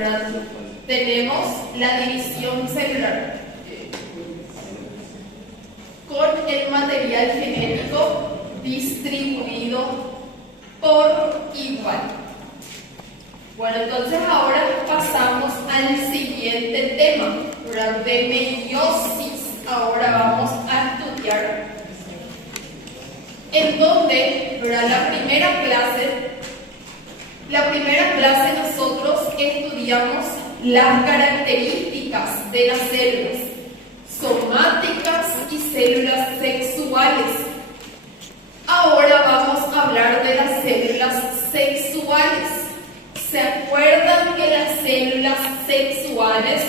¿verdad? Tenemos la división celular con el material genético distribuido por igual. Bueno, entonces ahora pasamos al siguiente tema, ¿verdad? De meiosis. Ahora vamos a estudiar en donde, ¿verdad? La primera clase nosotros estudiamos las características de las células somáticas y células sexuales. Ahora vamos a hablar de las células sexuales. ¿Se acuerdan que las células sexuales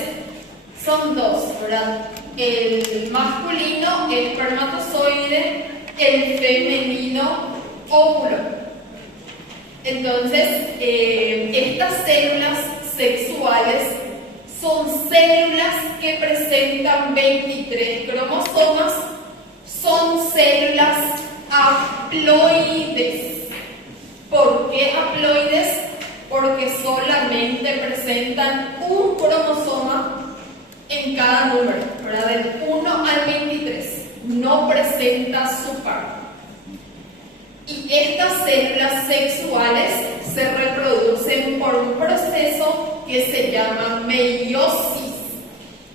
son dos, ¿verdad? El masculino, el espermatozoide, el femenino, óvulo. Entonces, estas células sexuales son células que presentan 23 cromosomas, son células haploides. ¿Por qué haploides? Porque solamente presentan un cromosoma en cada número, ¿verdad? Del 1 al 23. No presenta su par. Y estas células sexuales se reproducen por un proceso que se llama meiosis.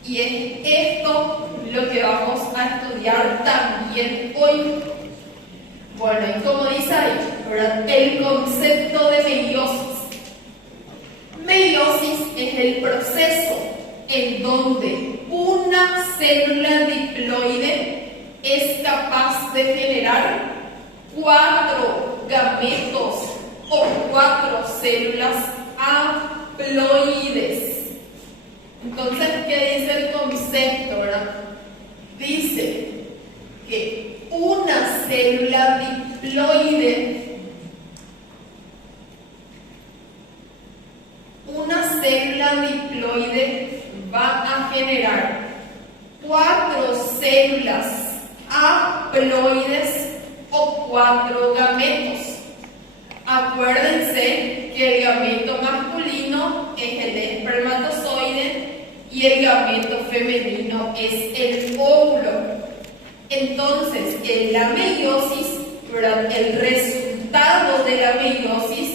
Y es esto lo que vamos a estudiar también hoy. Bueno, y como dice ahí, ¿verdad? El concepto de meiosis. Meiosis es el proceso en donde una célula diploide es capaz de generar 4 gametos o 4 células haploides. Entonces, ¿qué dice el concepto, verdad? Dice que una célula diploide va a generar 4 células haploides o 4 gametos. Acuérdense que el gameto masculino es el espermatozoide y el gameto femenino es el óvulo. Entonces, en la meiosis, ¿verdad? El resultado de la meiosis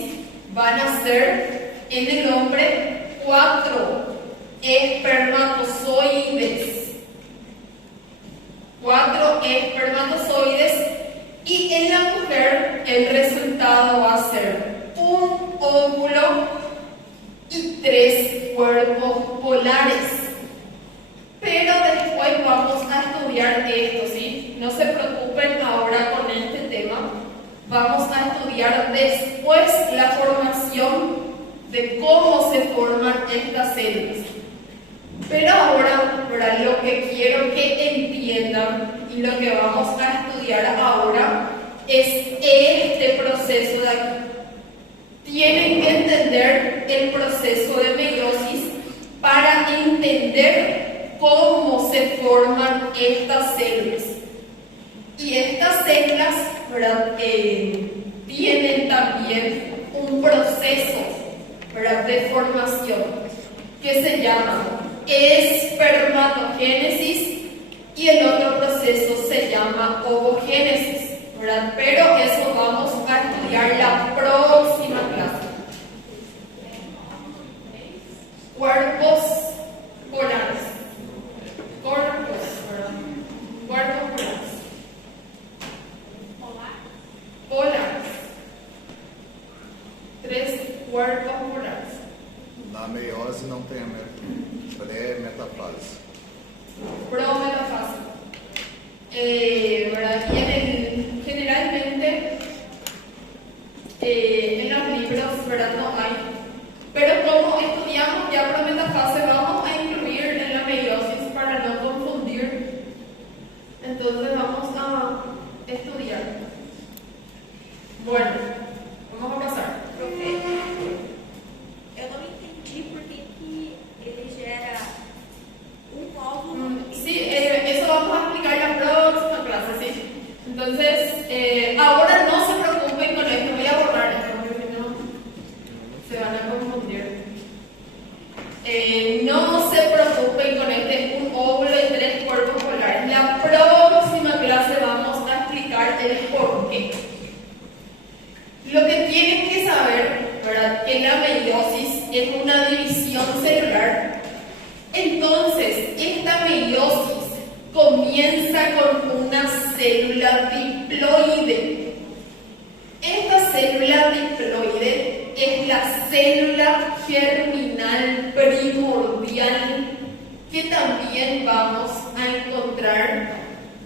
van a ser en el hombre 4 espermatozoides. 4 espermatozoides. Y en la mujer el resultado va a ser un óvulo y 3 cuerpos polares. Pero después vamos a estudiar esto, ¿sí? No se preocupen ahora con este tema. Vamos a estudiar después la formación de cómo se forman estas células. Pero ahora, ¿verdad? Lo que quiero que entiendan y lo que vamos a estudiar ahora es este proceso de aquí. Tienen que entender el proceso de meiosis para entender cómo se forman estas células. Y estas células, ¿verdad? Tienen también un proceso, ¿verdad? De formación que se llama espermatogénesis y el otro proceso se llama ovogénesis, ¿verdad? Pero eso vamos a estudiar la próxima clase. Cuerpos polares. Cuerpos polares. Polares. 3 cuerpos polares. Na meiose não tem a pré-metafase. Prometafase. ¿Verdad? Y generalmente en los libros, ¿verdad? No hay. Pero como estudiamos ya prometafase, vamos a incluir en la meiosis para no confundir. Entonces vamos a estudiar. Bueno, vamos a pasar. Profe, eu não entendi por que ele gera um óvulo. Sí, eso vamos a explicar en la próxima clase, ¿sí? Entonces, ahora no se preocupen con esto, voy a borrar esto porque si no se van a confundir. No se preocupen con un óvulo y 3 cuerpos polares. La próxima clase vamos a explicar el por qué. Lo que tienen que saber, ¿verdad?, que la meiosis es una división celular. Entonces, esta meiosis comienza con una célula diploide. Esta célula diploide es la célula germinal primordial, que también vamos a encontrar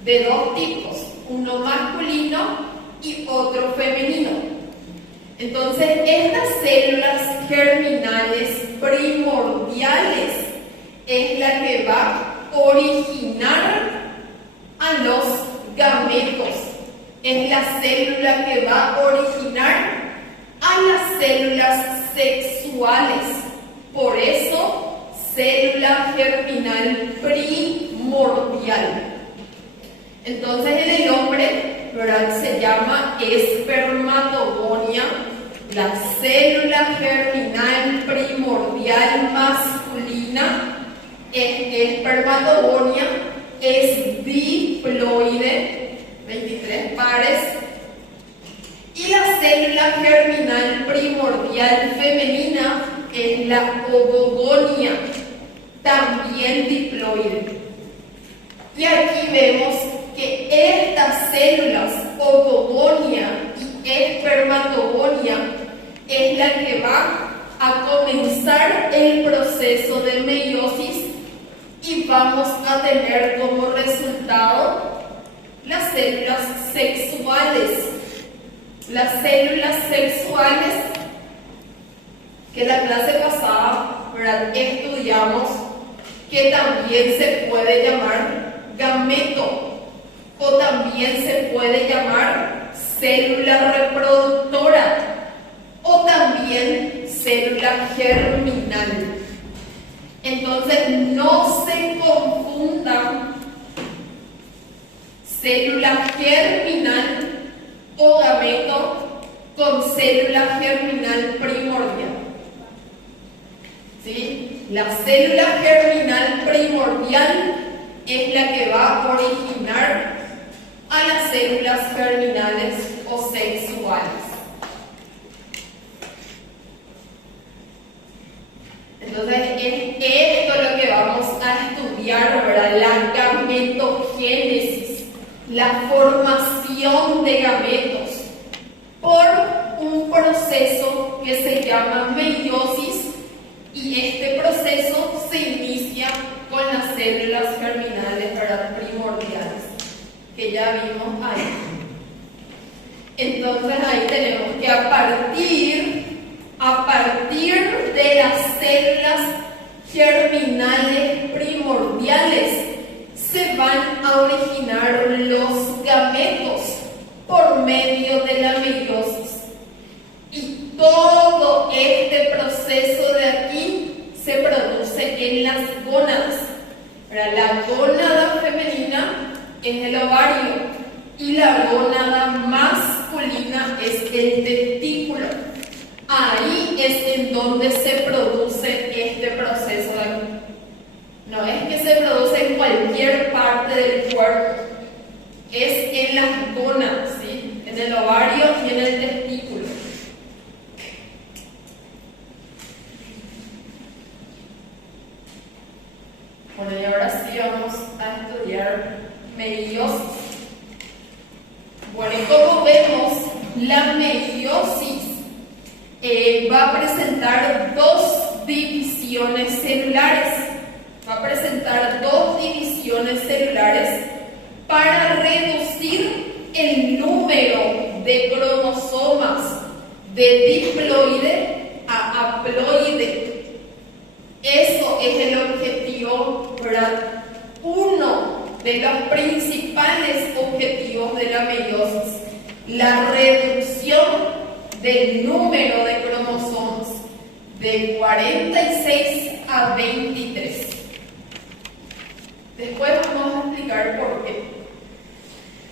de dos tipos, uno masculino y otro femenino. Entonces, estas células germinales primordiales es la que va a originar a los gametos. Es la célula que va a originar a las células sexuales. Por eso, célula germinal primordial. Entonces, en el hombre, ¿verdad?, se llama espermatogonia. La célula germinal primordial masculina es espermatogonia, es diploide, 23 pares, y la célula germinal primordial femenina es la ovogonia, también diploide. Y aquí vemos que estas células, ovogonia y espermatogonia, es la que va a comenzar el proceso de meiosis y vamos a tener como resultado las células sexuales. Las células sexuales que la clase pasada, ¿verdad?, estudiamos que también se puede llamar gameto o también se puede llamar célula reproductora o también célula germinal. Entonces, no se confunda célula germinal o gameto con célula germinal primordial. ¿Sí? La célula germinal primordial es la que va a originar a las células germinales o sexuales. Entonces, es esto lo que vamos a estudiar, ¿verdad? La gametogénesis, la formación de gametos por un proceso que se llama meiosis, y este proceso se inicia con las células germinales, ¿verdad?, primordiales, que ya vimos ahí. Entonces, ahí tenemos que a partir de las células germinales primordiales se van a originar los gametos por medio de la meiosis. Y todo este proceso de aquí se produce en las gónadas. La gónada femenina es el ovario y la gónada masculina es el testículo. Ahí es en donde se produce este proceso de aquí. No es que se produce en cualquier parte del cuerpo, es en las gónadas, ¿sí?, en el ovario y en el testículo. Bueno, y ahora sí vamos a estudiar meiosis. Bueno, y como vemos, la meiosis va a presentar dos divisiones celulares. Va a presentar dos divisiones celulares para reducir el número de cromosomas de diploide a haploide. Eso es el objetivo, ¿verdad?, uno de los principales objetivos de la meiosis, la reducción del número de cromosomas de 46 a 23. Después vamos a explicar por qué.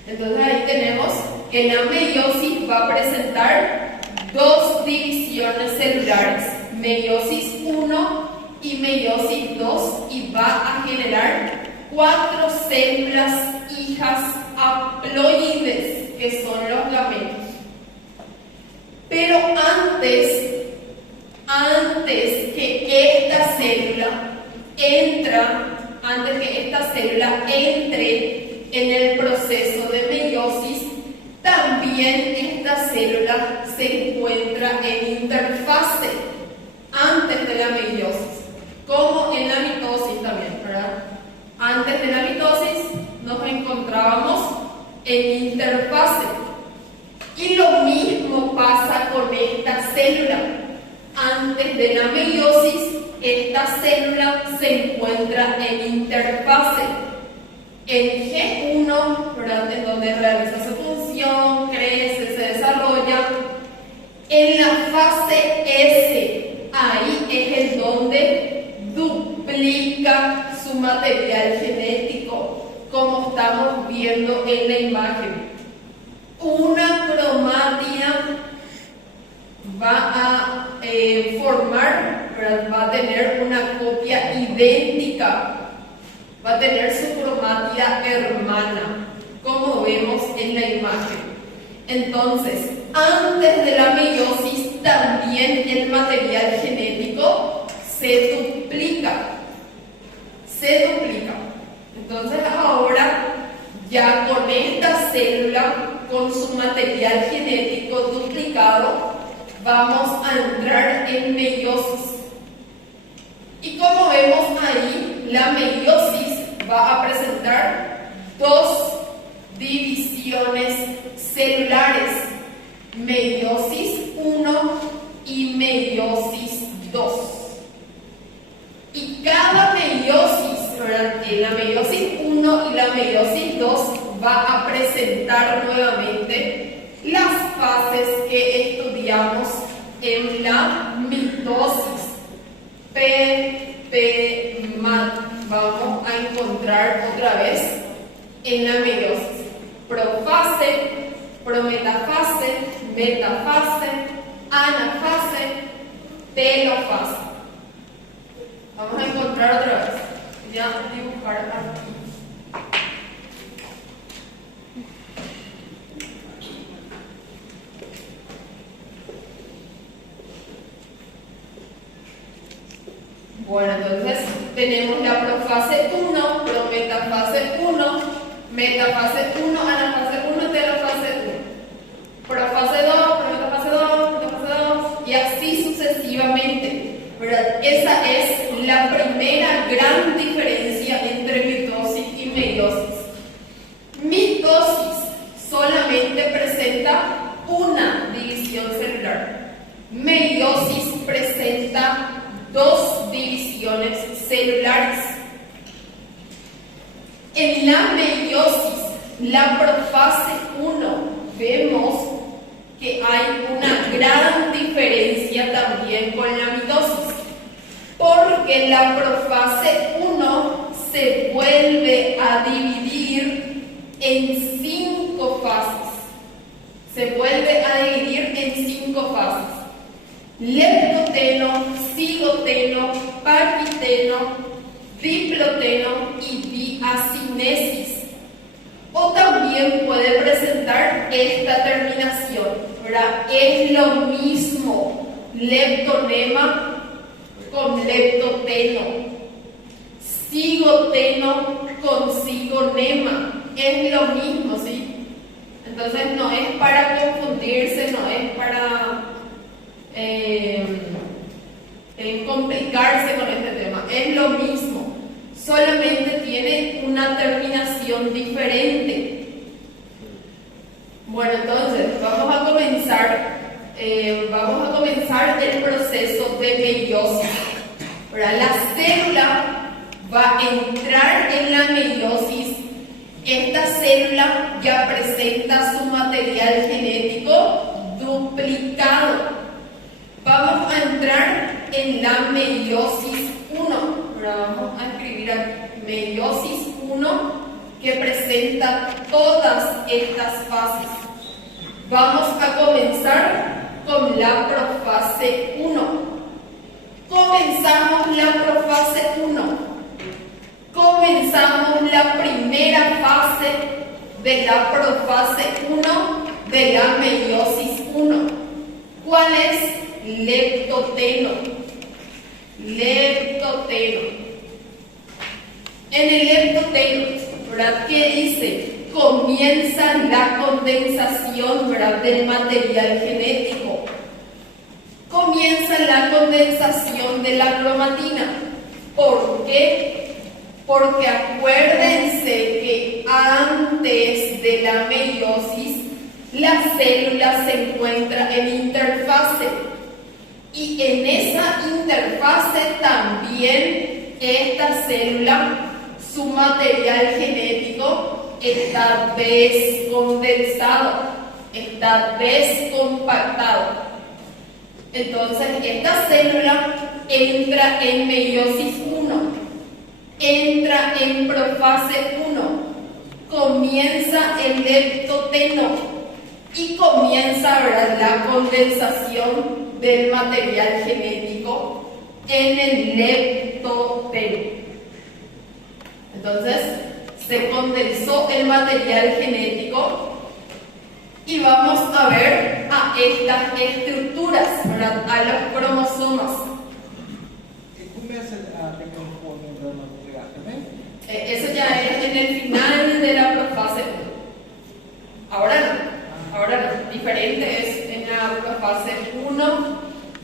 Entonces, ahí tenemos que la meiosis va a presentar dos divisiones celulares, meiosis 1 y meiosis 2 y va a generar 4 células hijas haploides, que son los gametos. Pero antes que esta célula entre en el proceso de meiosis, también esta célula se encuentra en interfase antes de la meiosis, como en la mitosis también, ¿verdad? Antes de la mitosis nos encontrábamos en interfase. Y lo mismo pasa con esta célula. Antes de la meiosis, esta célula se encuentra en interfase. En G1, ¿verdad?, en donde realiza su función, crece, se desarrolla. En la fase S, ahí es el donde duplica su material genético, como estamos viendo en la imagen. Una cromátina va a formar, ¿verdad?, va a tener una copia idéntica, va a tener su cromática hermana, como vemos en la imagen. Entonces, antes de la meiosis, también el material genético se duplica. Entonces, ahora, ya con esta célula, con su material genético duplicado, vamos a entrar en meiosis. Y como vemos ahí, la meiosis va a presentar 2 divisiones celulares: meiosis 1 y meiosis 2. Y cada meiosis, ¿verdad?, la meiosis 1 y la meiosis 2 va a presentar nuevamente las fases que estudiamos en la mitosis. PMAT vamos a encontrar otra vez en la meiosis: profase, prometafase, metafase, anafase, telofase. Vamos a encontrar otra vez. Voy a dibujar aquí. Bueno, entonces tenemos la profase 1, prometafase 1, metafase 1, anafase 1, telofase 1. Profase 2, prometafase 2, metafase 2 y así sucesivamente, ¿verdad? Esa es la primera gran diferencia entre mitosis y meiosis. Mitosis solamente presenta una división celular. Meiosis presenta 2 divisiones celulares. En la meiosis, la profase 1, vemos que hay una gran diferencia también con la mitosis, porque la profase 1 se vuelve a dividir en 5 fases. Se vuelve a dividir en 5 fases: leptoteno, cigoteno, paquiteno, diploteno y diacinesis. O también puede presentar esta terminación, ¿verdad? Es lo mismo leptonema con leptoteno, cigoteno con cigonema, es lo mismo, ¿sí? Entonces no es para confundirse, no es para complicarse con este tema, es lo mismo, solamente tiene una terminación diferente. Bueno, entonces vamos a comenzar el proceso de meiosis. Ahora, la célula va a entrar en la meiosis. Esta célula ya presenta su material genético duplicado. Vamos a entrar en la meiosis 1. Ahora vamos a escribir aquí meiosis 1, que presenta todas estas fases. Vamos a comenzar con la profase 1. comenzamos la profase 1. Comenzamos la primera fase de la profase 1 de la meiosis 1. ¿Cuál es? Leptoteno. Leptoteno. En el leptoteno, ¿verdad? ¿Qué dice? Comienza la condensación, ¿verdad?, del material genético. Comienza la condensación de la cromatina. ¿Por qué? Porque acuérdense que antes de la meiosis, la célula se encuentra en interfase. Y en esa interfase también esta célula, su material genético, está descondensado, está descompactado. Entonces, esta célula entra en meiosis 1, entra en profase 1, comienza el leptoteno y comienza, ¿verdad?, la condensación del material genético en el leptoteno. Entonces, se condensó el material genético y vamos a ver a estas estructuras, ¿verdad?, a los cromosomas. Come se recomponen della nucleare também? Eso ya es en el final de la profase 1. Ahora no. Diferente es en la profase 1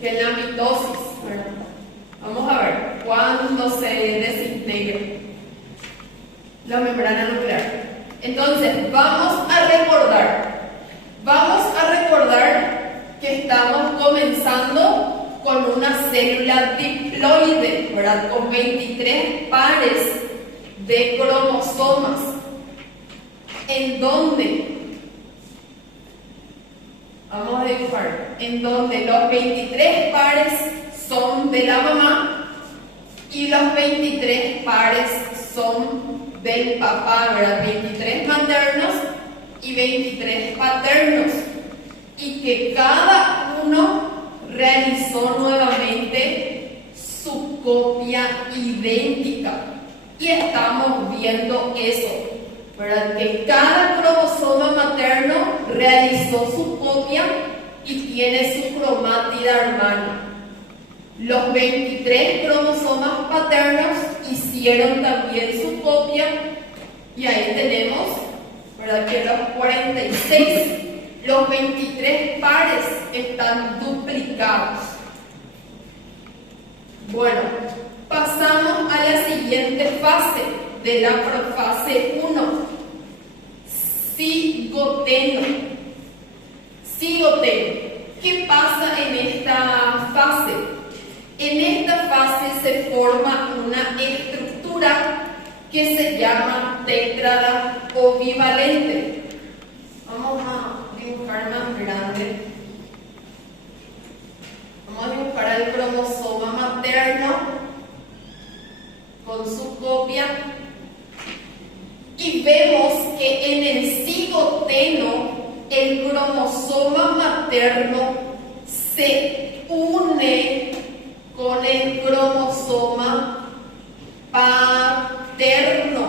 que en la mitosis, ¿verdad? Vamos a ver cuándo se desintegra la membrana nuclear. Entonces, vamos a recordar que estamos comenzando con una célula diploide, ¿verdad?, con 23 pares de cromosomas, en donde vamos a dibujar, en donde los 23 pares son de la mamá y los 23 pares son del papá, ¿verdad? 23 maternos y 23 paternos, y que cada uno realizó nuevamente su copia idéntica. Y estamos viendo eso, ¿verdad?, que cada cromosoma materno realizó su copia y tiene su cromátida hermana. Los 23 cromosomas paternos hicieron también su copia, y ahí tenemos, ¿verdad?, que los 46, los 23 pares están duplicados. Bueno, pasamos a la siguiente fase de la profase 1, cigoteno. Cigoteno. ¿Qué pasa en esta fase? En esta fase se forma una estructura que se llama tétrada o bivalente. Vamos a dibujar más grande. Vamos a dibujar el cromosoma materno con su copia. Y vemos que en el cigoteno el cromosoma materno se une con el cromosoma paterno.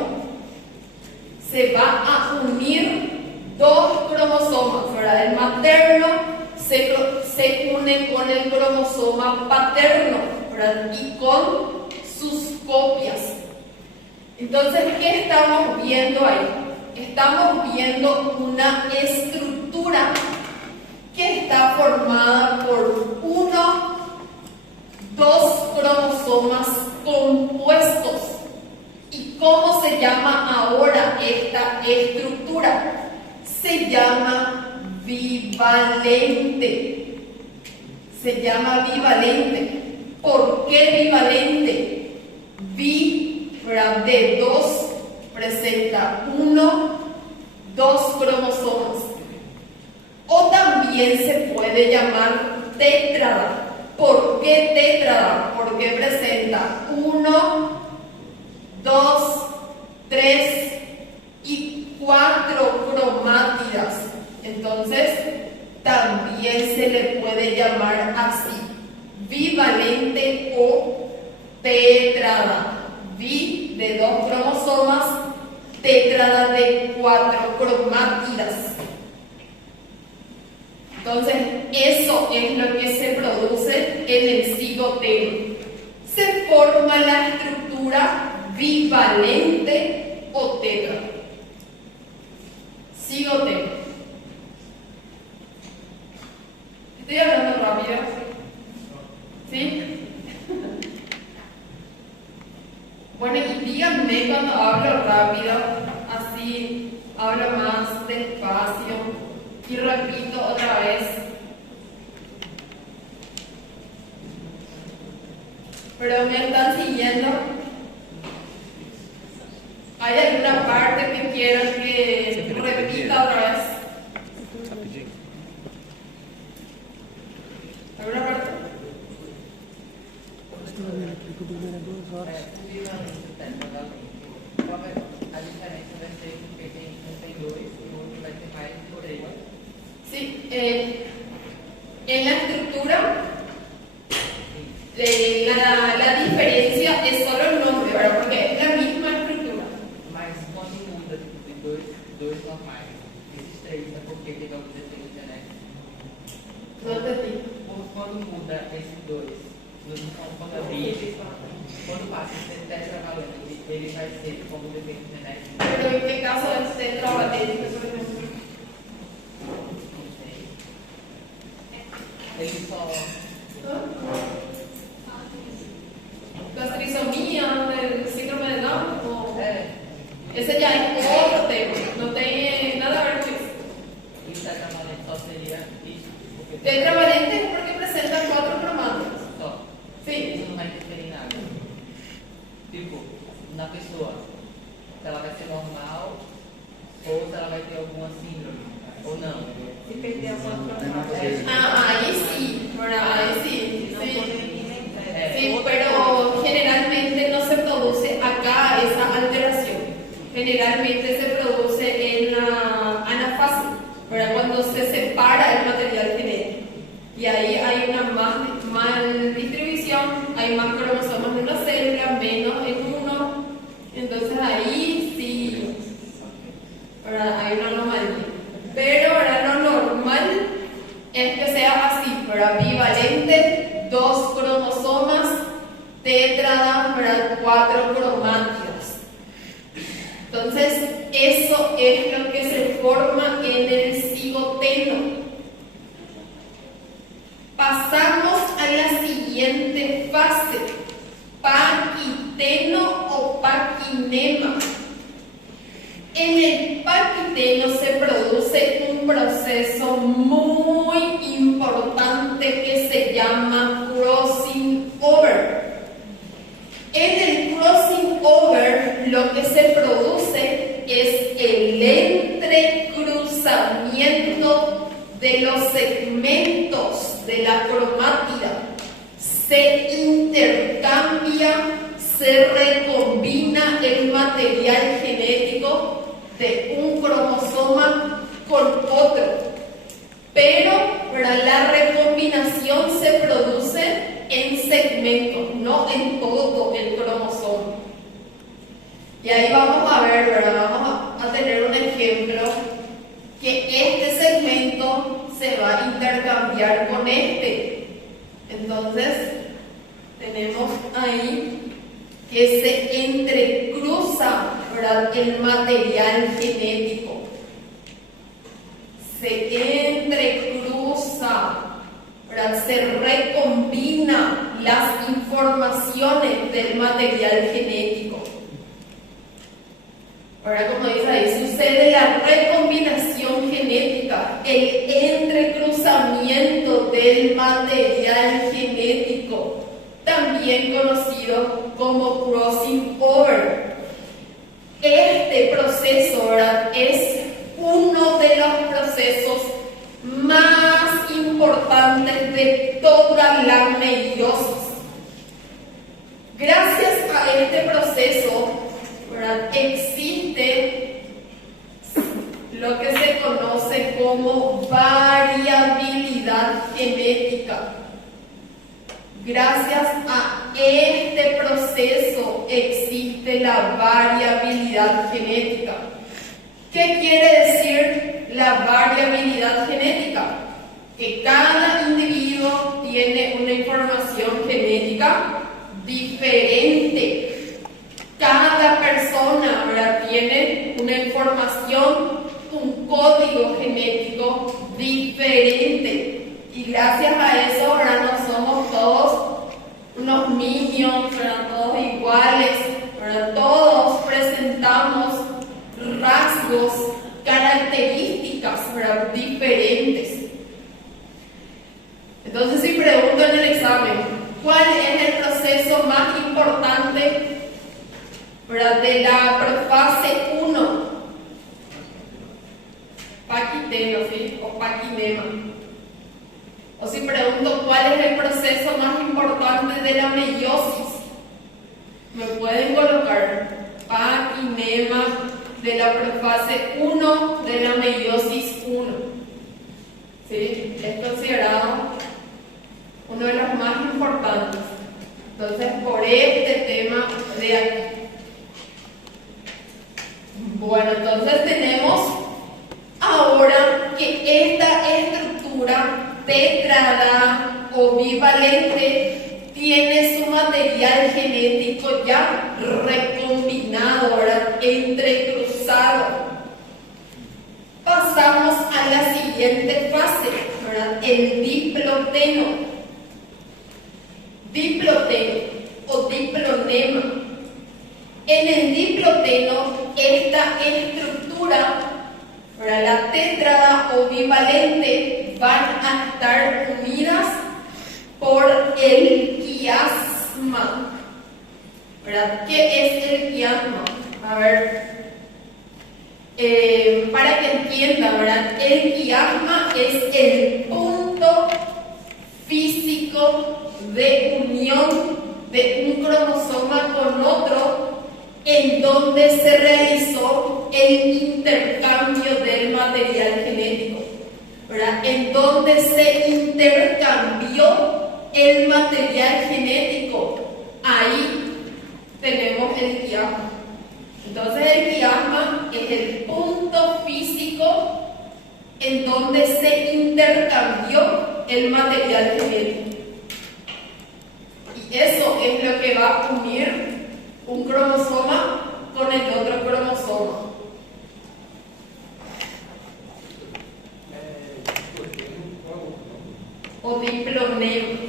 Se va a unir dos cromosomas, ¿verdad? El materno se une con el cromosoma paterno, ¿verdad?, y con sus copias. Entonces, ¿qué estamos viendo ahí? Estamos viendo una estructura que está formada por dos cromosomas compuestos. ¿Y cómo se llama ahora esta estructura? Se llama bivalente. Se llama bivalente. ¿Por qué bivalente? ¿Verdad? De dos presenta dos cromosomas. O también se puede llamar tétrada. ¿Por qué tétrada? Porque presenta 1, 2, 3 y 4 cromátidas. Entonces, también se le puede llamar así, bivalente o tétrada. Bi de 2 cromosomas, tétrada de 4 cromátidas. Entonces, eso es lo que se produce en el cigoteno. Se forma la estructura bivalente o tétrada. Cigoteno. Estoy hablando rápido. ¿Sí? Bueno, y díganme cuando hablo rápido, así hablo más despacio y repito otra vez. Pero me están siguiendo. ¿Hay alguna parte que quieran que repita otra vez? ¿Alguna parte? Qual a diferença vai ser porque tem 2 e o outro vai ter mais por aí? Sí, en la estructura la diferencia es solo el nombre, ¿verdad? Porque es la misma estructura. Mas quando muda, tipo, tem dois normais, esses 3 é porque tem algum defeito genético? No entendí. Quando muda esses 2, quando a bíblia, quando passa a ser tetravalente, ele vai ser como defeito genético? Pero en qué caso es tetravalente, por ejemplo. Não sei. Ele só... Las trisomías del síndrome de Down, o ese ya es otro tema, no tiene nada a ver con eso. E o tetravalente só seria isso? Porque Tetravalente es porque presenta 4 cromátidos. só. Sí. Isso não vai interferir em nada. Tipo, na pessoa, se ela vai ser normal ou se ela vai ter alguma síndrome, ou não. Se perder alguma cromática. Ahí sí, ¿verdad? Ahí sí, Não sí. poderia entrar. Sí, pero generalmente no se produce acá esa alteración. Generalmente se produce en la anafase, ¿verdad? Cuando se separa el material genético. Y ahí hay una mal distribución, hay más cromosomas en una célula, menos en uno. Entonces ahí sí, ¿verdad? Hay una anomalía. Pero ahora lo normal es que sea así, ¿verdad? Bivalente, 2 cromosomas, tétrada, ¿verdad? 4 cromátidos. Entonces, eso es lo que se forma en el cigoteno. Pasamos a la siguiente fase, paquiteno o paquinema. En el paquiteno se produce un proceso muy importante que se llama crossing over. En el crossing over lo que se produce es el entrecruzamiento de los segmentos de la cromátida. Se intercambia, se recombina el material genético de un cromosoma con otro. Pero la recombinación se produce en segmentos, no en todo el cromosoma. Y ahí vamos a ver, ¿verdad? Vamos a tener un ejemplo que este segmento se va a intercambiar con este. Entonces, tenemos ahí que se entrecruza, ¿verdad? El material genético. Se entrecruza, ¿verdad? Se recombina las informaciones del material genético. Ahora, como dice ahí, sucede la recombinación genética, el entrecruzamiento del material genético, también conocido como crossing over. Este proceso, ¿verdad? Es uno de los procesos más importantes de toda la meiosis. Gracias a este proceso, ¿verdad? Existe lo que se conoce como variabilidad genética. gracias a este proceso existe la variabilidad genética. ¿Qué quiere decir la variabilidad genética? Que cada individuo tiene una información genética diferente. Cada persona, ¿verdad?, tiene una información, un código genético diferente. Y gracias a eso, ¿verdad?, no somos todos unos niños, ¿verdad?, todos iguales, ¿verdad?, todos presentamos rasgos, características, ¿verdad?, diferentes. Entonces, si pregunto en el examen, ¿cuál es el proceso más importante, ¿verdad?, de la profase 1? Paquiteno, ¿sí? O paquinema. O si pregunto, ¿cuál es el proceso más importante de la meiosis? Me pueden colocar paquinema de la profase 1 de la meiosis 1. ¿Sí? Es considerado uno de los más importantes. Entonces, por este tema de aquí. Bueno, entonces tenemos ahora que esta estructura tetrada o bivalente tiene su material genético ya recombinado, ¿verdad?, entrecruzado. Pasamos a la siguiente fase, ¿verdad?, el diploteno. Diploteno o diplonema. En el diploteno, esta estructura, ¿verdad?, la tetrada o bivalente, van a estar unidas por el quiasma. ¿Verdad? ¿Qué es el quiasma? A ver, para que entiendan, ¿verdad?, el quiasma es el punto físico de unión de un cromosoma con otro en donde se realizó el intercambio del material genético, ¿verdad?, en donde se intercambió el material genético. Ahí tenemos el quiasma. Entonces el quiasma es el punto físico en donde se intercambió el material genético. Y eso es lo que va a unir un cromosoma con el otro cromosoma. O diplonema.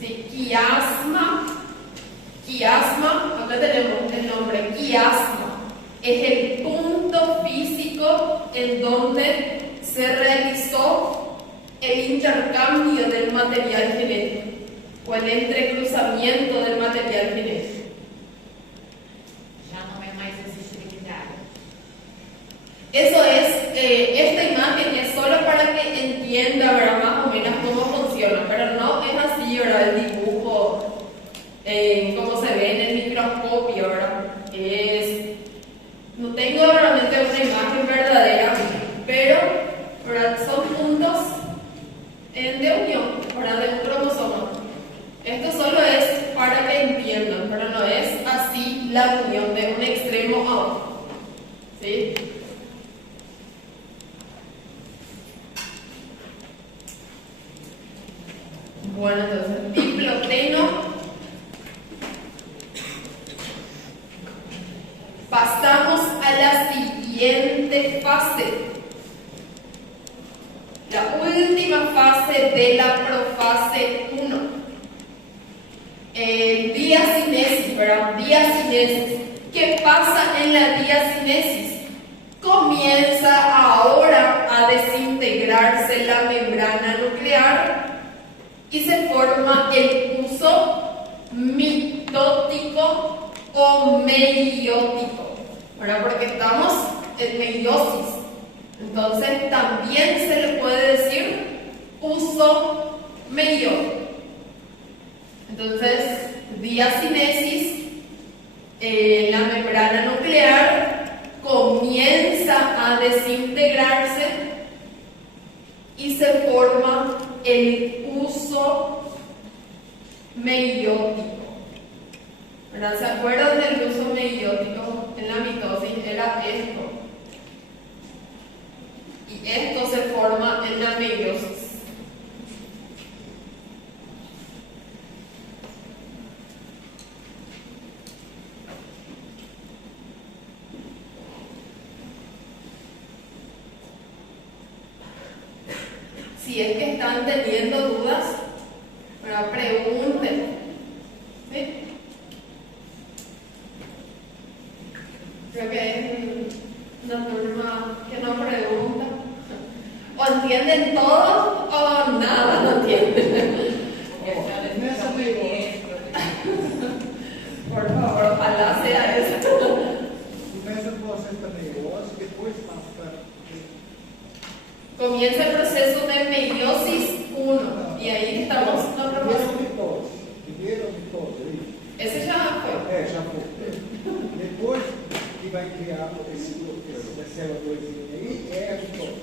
Sí, quiasma, acá tenemos el nombre, quiasma. Es el punto físico en donde se realizó el intercambio del material genético o el entrecruzamiento del material genético. Já não é mais existibilidade. Eso es, esta imagen es solo para que entienda, ¿verdad?, más o menos cómo funciona, pero no es así, ¿verdad?, el dibujo, como se ve en el microscopio, ¿verdad? No tengo realmente una imagen verdadera, pero, ¿verdad?, son puntos de unión, ¿verdad?, de un cromosoma. Esto solo es para que entiendan, pero no es así la unión de un extremo a otro. ¿Sí? Bueno, entonces, diploteno. Pasamos a la siguiente fase. La última fase de la profase 1. Diacinesis, ¿verdad? Diacinesis. ¿Qué pasa en la diacinesis? Comienza ahora a desintegrarse la membrana nuclear y se forma el uso mitótico o meiótico, ¿verdad? Porque estamos en meiosis. Entonces también se le puede decir uso meiótico. Entonces, diacinesis, la membrana nuclear comienza a desintegrarse se forma el uso meiótico. ¿Verdad? ¿Se acuerdan del uso meiótico en la mitosis? Era esto. Y esto se forma en la meiosis. Si es que están teniendo dudas, pero pregunten. ¿Sí? Creo que es una turma que no pregunta. O entienden todo o nada no entienden. Por favor, ojalá sea eso. Começa o processo da meiose, depois passa para. Comienza el proceso de meiosis 1 y ahí estamos en la aprobación. Primeiro mitose, aí. Ese ya fue. Já foi. Depois que vai criar essa célula 2 aí, é a mitose.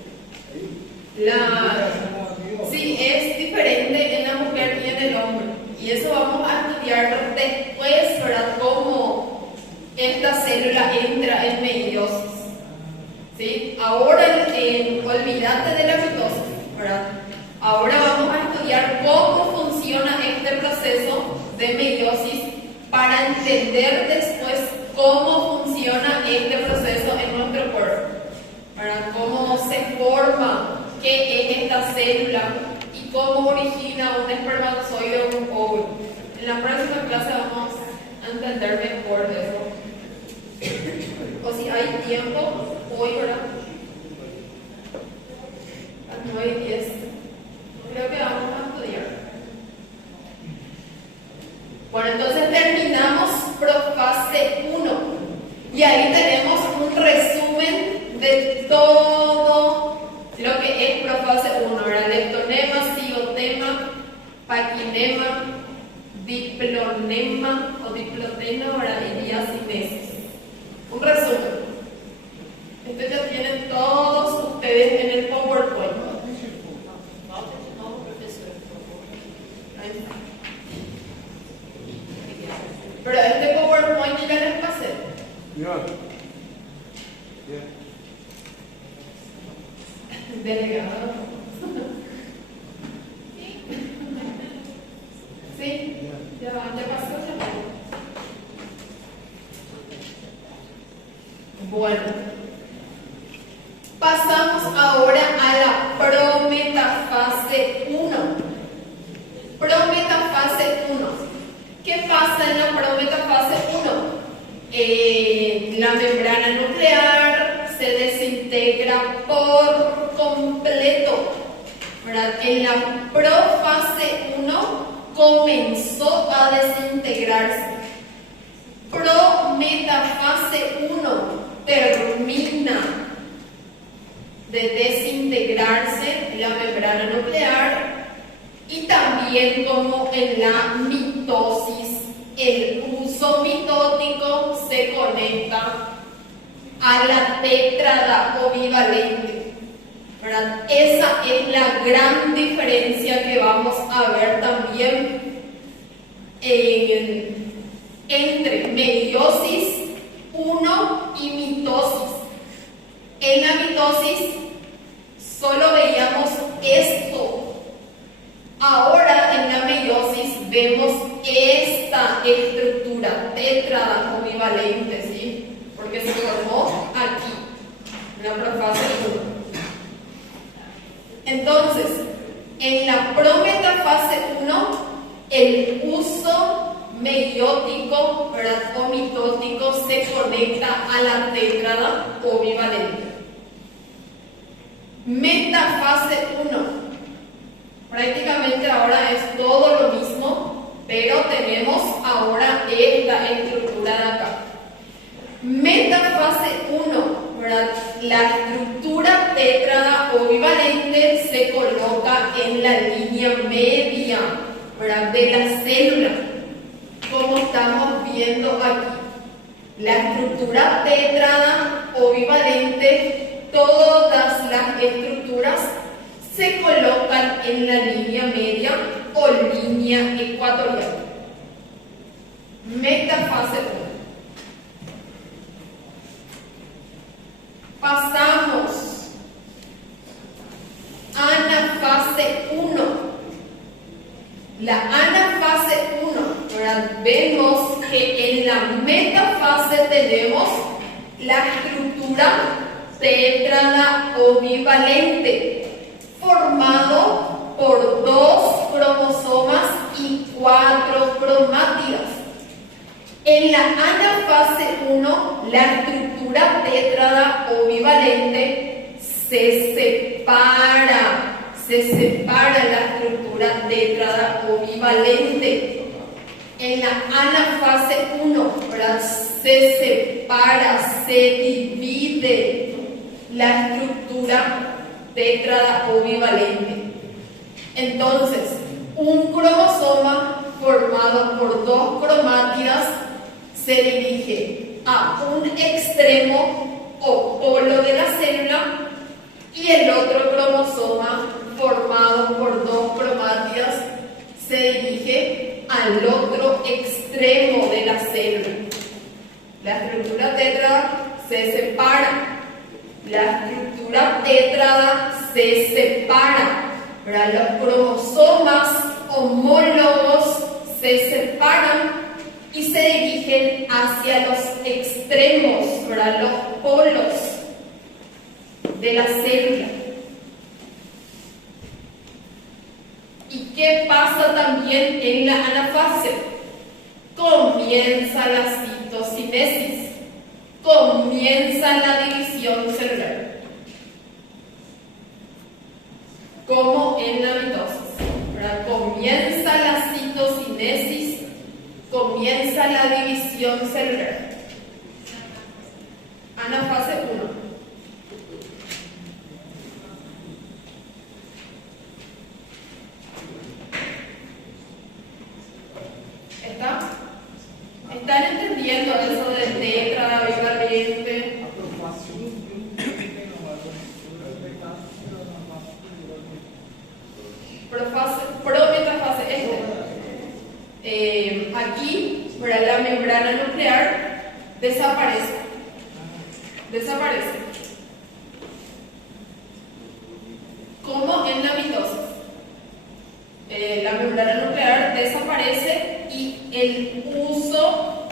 Sí, es diferente en la mujer y en el hombre. Y eso vamos a estudiarlo después, ¿verdad? Cómo esta célula entra en meiosis. ¿Sí? Ahora, olvídate de la mitosis, ¿verdad? Ahora vamos a estudiar cómo funciona este proceso de meiosis para entender después cómo funciona este proceso en nuestro cuerpo, ¿verdad? Cómo se forma, qué es esta célula y cómo origina un espermatozoide o un óvulo. En la próxima clase vamos a entender mejor de eso. O si hay tiempo, hoy, ¿verdad? A las 9:10. Creo que vamos a estudiar. Bueno, entonces terminamos Profase 1. Y ahí tenemos un resumen de todo lo que es Profase 1, ¿verdad? Leptonema, cigotema, paquinema, diplonema o diplotema, ¿verdad? Y diacinesis. Un resumen. Esto ya tienen todos ustedes en el PowerPoint. Volta de novo, professora, por favor. Ahí está. Obrigada. Pero este PowerPoint ya les pasé. Delegado. Sí, ya pasó ya. Bueno, pasamos ahora a la prometafase 1. Prometafase 1. ¿Qué pasa en la prometafase 1? La membrana nuclear se desintegra por completo, ¿verdad? En la profase 1 comenzó a desintegrarse. Prometafase 1 termina de desintegrarse la membrana nuclear y también como en la mitosis el uso mitótico se conecta a la tétrada o bivalente, ¿verdad? Esa es la gran diferencia que vamos a ver también entre meiosis 1 y mitosis. En la mitosis solo veíamos esto. Ahora en la meiosis vemos esta estructura tétrada o bivalente, ¿sí? Porque se formó aquí, en la profase 1. Entonces, en la prometafase 1, el uso meiótico, ¿verdad? O mitótico se conecta a la tétrada o bivalente. Metafase 1. Prácticamente ahora es todo lo mismo, pero tenemos ahora esta estructura de acá. Metafase 1, ¿verdad? La estructura tétrada o bivalente se coloca en la línea media, ¿verdad? De la célula, como estamos viendo aquí. La estructura tétrada o bivalente, todas las estructuras se colocan en la línea media o línea ecuatorial. Metafase 1. Pasamos a anafase 1. La anafase 1, ¿verdad? Vemos que en la metafase tenemos la estructura tétrada o bivalente, formado por 2 cromosomas y 4 cromátidas. En la anafase 1, la estructura tétrada o bivalente se separa la estructura tétrada o bivalente. En la anafase 1, ¿verdad? Se separa, se divide la estructura tétrada o bivalente. Entonces, un cromosoma formado por 2 cromátidas se dirige a un extremo o polo de la célula y el otro cromosoma formado por 2 cromátidas se dirige al otro extremo de la célula. La estructura tétrada se separa. La estructura tétrada se separa. ¿Verdad? Los cromosomas homólogos se separan y se dirigen hacia los extremos, ¿verdad? Los polos de la célula. ¿Y qué pasa también en la anafase? Comienza la citocinesis, comienza la división celular, como en la mitosis, ¿verdad? Comienza la citocinesis, comienza la división celular. Anafase 1. ¿Están entendiendo eso de tétrada, bivalente? Prometafase, aquí, ¿verdad? La membrana nuclear desaparece. Como en la mitosis. La membrana nuclear desaparece y el uso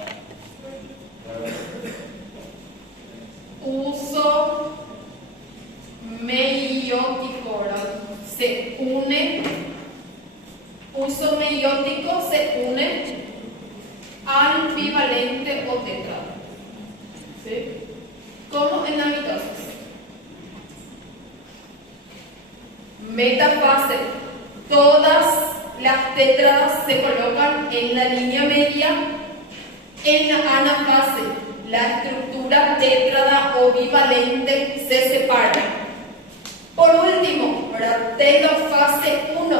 meiótico, ¿verdad? Se une al bivalente o tétrada. ¿Sí? Como en la mitosis. Metafase. Todas las tétradas se colocan en la línea media. En la anafase, la estructura tétrada o bivalente se separa. Por último, ¿verdad? Telofase 1.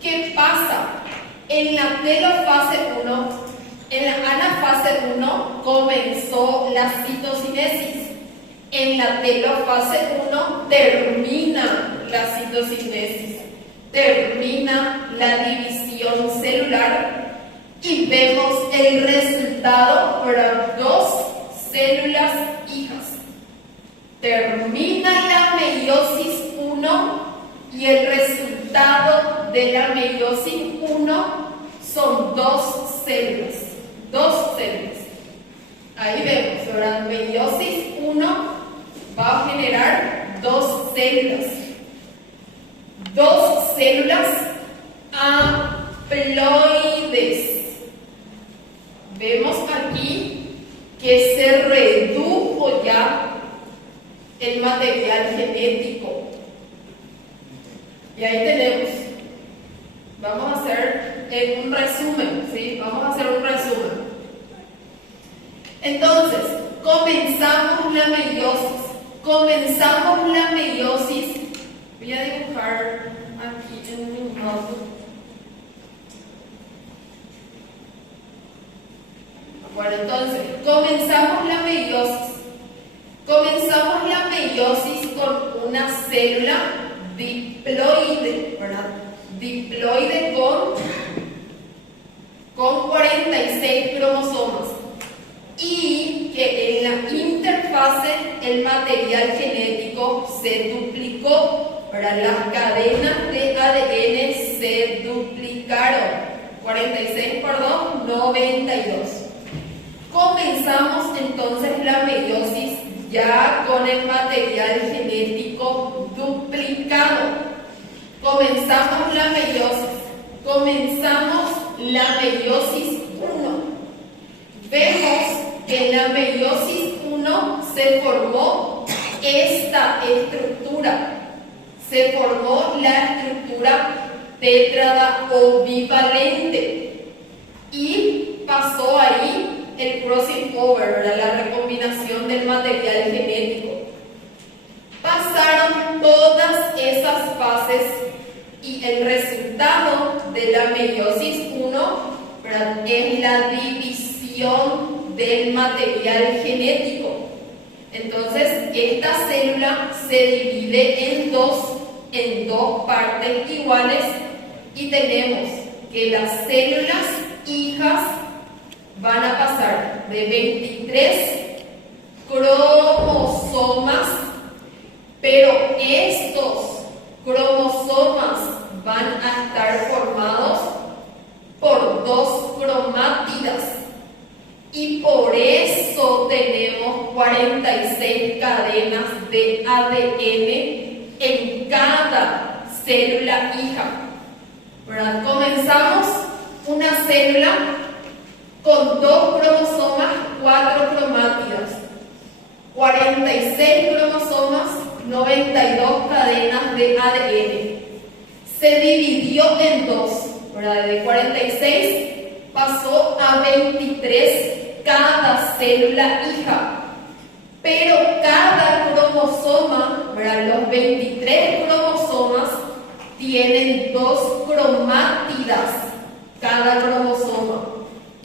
¿Qué pasa? En la telofase 1, en la anafase 1 comenzó la citocinesis. En la telofase 1 termina la citocinesis, termina la división celular y vemos el resultado para 2 células hijas. Termina la meiosis 1 y el resultado de la meiosis 1 son 2 células. 2 células. Ahí vemos, ¿verdad? Meiosis 1 va a generar 2 células. 2 células haploides. Vemos aquí que se redujo ya el material genético. Y ahí tenemos. Vamos a hacer un resumen, ¿sí? Vamos a hacer un resumen. Entonces, comenzamos la meiosis. Voy a dibujar aquí en mi mouse. Bueno, entonces, comenzamos la meiosis. Comenzamos la meiosis con una célula diploide, ¿verdad? Diploide con 46 cromosomas. Y que en la interfase el material genético se duplicó, ¿verdad? Las cadenas de ADN se duplicaron. 46 por 2, 92. Comenzamos entonces la meiosis ya con el material genético duplicado. Comenzamos la meiosis. Comenzamos la meiosis 1. Vemos que en la meiosis 1 se formó esta estructura. Se formó la estructura tétrada o bivalente y pasó ahí el crossing over, ¿verdad? La recombinación del material genético. Pasaron todas esas fases y el resultado de la meiosis 1, ¿verdad? Es la división del material genético. Entonces, esta célula se divide en dos partes iguales y tenemos que las células hijas van a pasar de 23 cromosomas, pero estos cromosomas van a estar formados por 2 cromátidas y por eso tenemos 46 cadenas de ADN en cada célula hija, ¿verdad? Comenzamos una célula con 2 cromosomas, 4 cromátidas, 46 cromosomas, 92 cadenas de ADN. Se dividió en 2, ¿verdad? De 46 pasó a 23 cada célula hija. Pero cada cromosoma, ¿verdad? Los 23 cromosomas tienen 2 cromátidas cada cromosoma.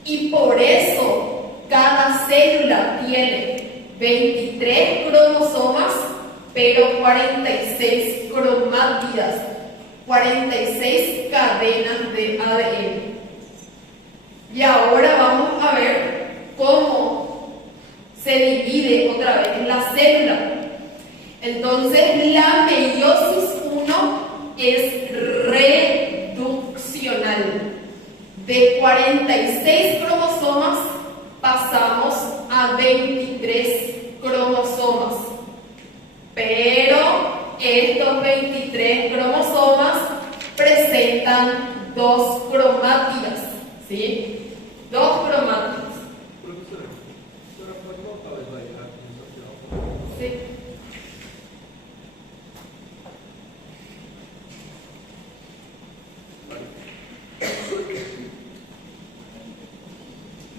Y por eso cada célula tiene 23 cromosomas, pero 46 cromátidas, 46 cadenas de ADN. Y ahora vamos a ver cómo se divide otra vez la célula. Entonces, la meiosis 1 es reduccional. De 46 cromosomas pasamos a 23 cromosomas. Pero estos 23 cromosomas presentan 2 cromátidas, ¿sí? 2 cromátidas. Professora, a senhora pode voltar o slide rápido só tirar um pouco? Sí.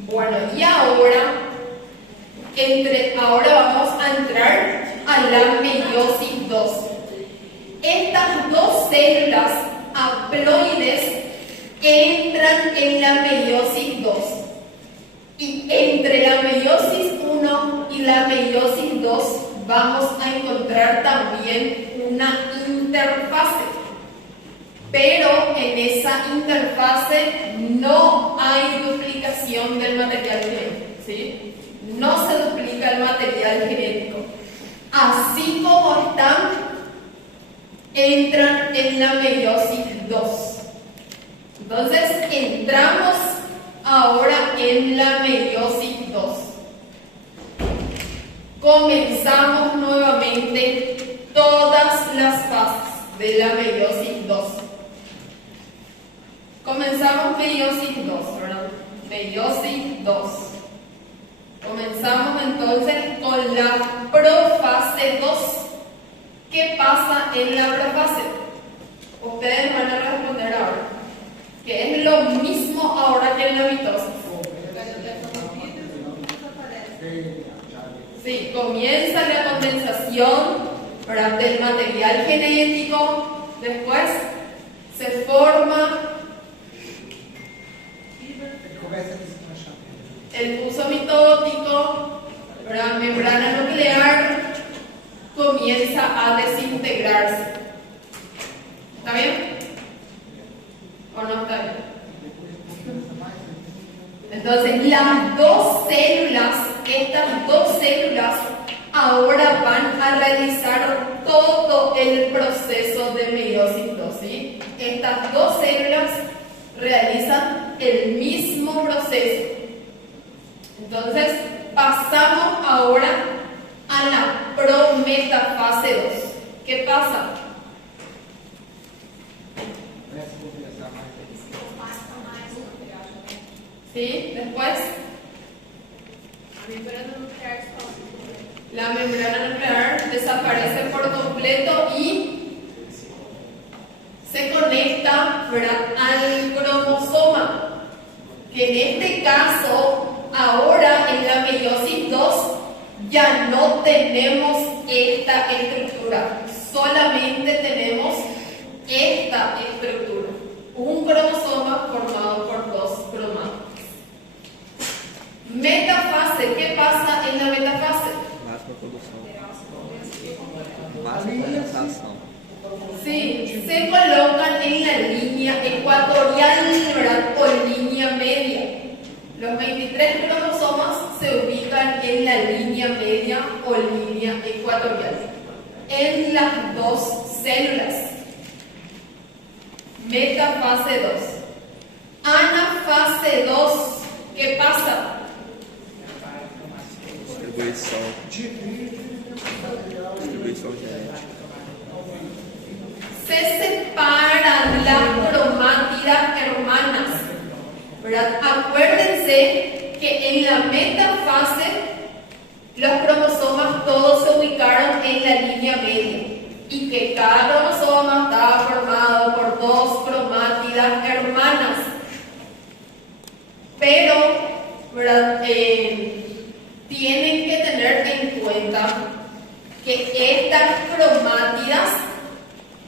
Bueno, y ahora vamos a entrar a la meiosis 2. Estas 2 células haploides entran en la meiosis 2. Y entre la meiosis 1 y la meiosis 2 vamos a encontrar también una interfase. Pero en esa interfase no hay duplicación del material genético, ¿sí? No se duplica el material genético. Así como están, entran en la meiosis 2. Entonces, entramos ahora en la meiosis 2. Comenzamos nuevamente todas las fases de la meiosis 2. Comenzamos meiosis 2, ¿verdad? Meiosis 2. Comenzamos entonces con la profase 2. ¿Qué pasa en la profase? Ustedes van a responder ahora. Que es lo mismo ahora que en la mitosis. Sí, comienza la condensación, ¿verdad? Del material genético. Después se forma el uso mitótico, ¿verdad? Membrana nuclear, comienza a desintegrarse. ¿Está bien? ¿O no está bien? Entonces, las dos células, estas dos células, ahora van a realizar todo el proceso de meiosis 2, ¿sí? Estas dos células realizan el mismo proceso. Entonces, pasamos ahora a la prometafase 2. ¿Qué pasa? ¿Sí? Después, la membrana nuclear desaparece por completo y se conecta, ¿verdad?, al cromosoma, que en este caso, ahora en la meiosis 2, ya no tenemos esta estructura, solamente tenemos esta estructura, un cromosoma formado por dos cromátidos. Metafase, ¿qué pasa en la metafase? Máxima produção. Máxima condensação. Sí, se colocan en la línea ecuatorial, ¿verdad?, o línea media. Los 23 cromosomas se ubican en la línea media o línea ecuatorial, en las dos células. Metafase 2. Anafase 2, ¿qué pasa? Distribuição genética. Se separan las cromátidas hermanas, ¿verdad? Acuérdense que en la metafase los cromosomas todos se ubicaron en la línea media y que cada cromosoma estaba formado por dos cromátidas hermanas. Pero, ¿verdad?, tienen que tener en cuenta que estas cromátidas,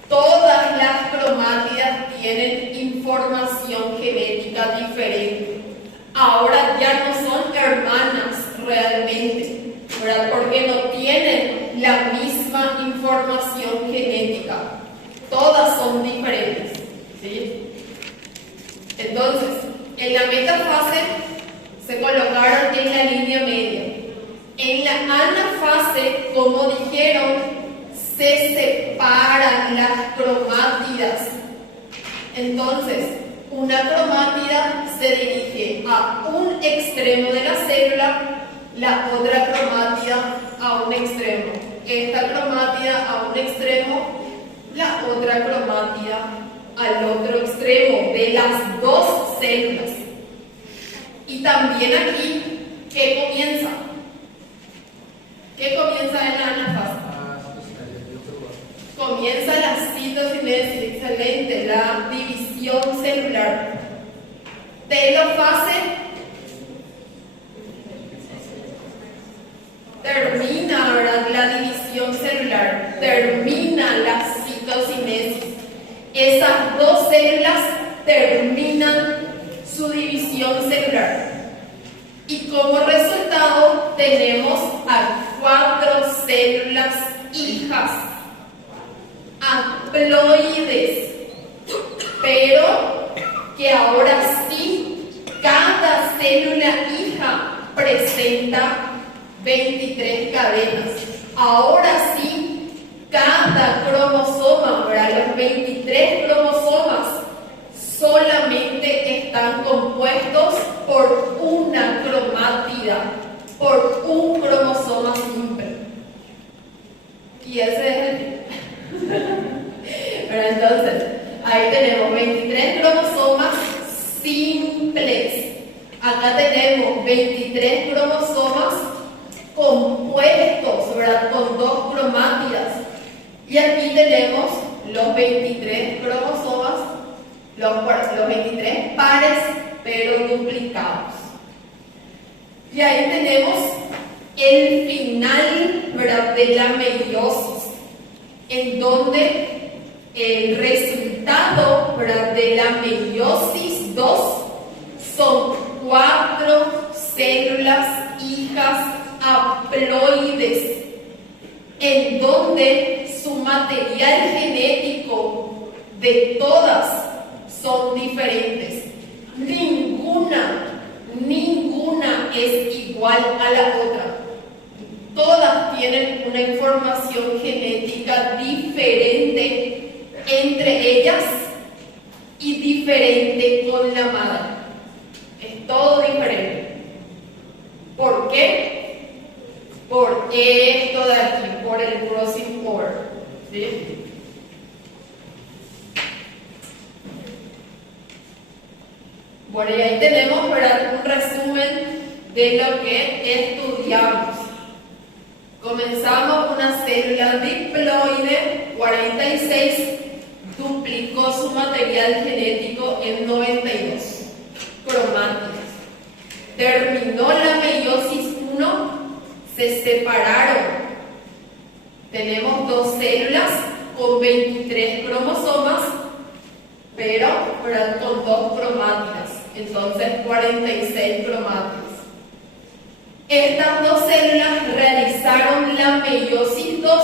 todas las cromátidas tienen información genética diferente. Ahora ya no son hermanas realmente, ¿verdad?, porque no tienen la misma información genética. Todas son diferentes, ¿sí? Entonces, en la metafase se colocaron en la línea media. En la anafase, como dijeron, se separan las cromátidas. Entonces, una cromátida se dirige a un extremo de la célula, la otra cromátida a un extremo. Esta cromátida a un extremo, la otra cromátida al otro extremo de las dos células. Y también aquí, ¿qué comienza? ¿Qué comienza en la anafase? Comienza la citocinesis, excelente, la división celular. Telofase termina, ¿verdad?, la división celular, termina la citocinesis. Esas dos células terminan su división celular. Y como resultado tenemos a 4 células hijas, haploides, pero que ahora sí, cada célula hija presenta 23 cadenas. Ahora sí, cada cromosoma, ¿verdad?, los 23 cromosomas solamente están compuestos por una cromátida, por un cromosoma simple. Y ese es el fin. Pero entonces, ahí tenemos 23 cromosomas simples. Acá tenemos 23 cromosomas compuestos, ¿verdad?, con dos cromátidas. Y aquí tenemos los 23 cromosomas, los 23 pares, pero duplicados. Y ahí tenemos el final, ¿verdad?, de la meiosis, en donde el resultado, ¿verdad?, de la meiosis 2 son 4 células hijas haploides. en donde su material genético de todas son diferentes. Ninguna es igual a la otra. Todas tienen una información genética diferente entre ellas y diferente con la madre. Es todo diferente. ¿Por qué? Por esto de aquí, por el crossing over. ¿Sí? Bueno, y ahí tenemos, ¿verdad?, un resumen de lo que estudiamos. Comenzamos una célula diploide, 46, duplicó su material genético en 92 cromátides. Terminó la meiosis 1, se separaron. Tenemos dos células con 23 cromosomas, pero con dos cromátidas, entonces 46 cromátidas. Estas dos células realizaron la meiosis 2,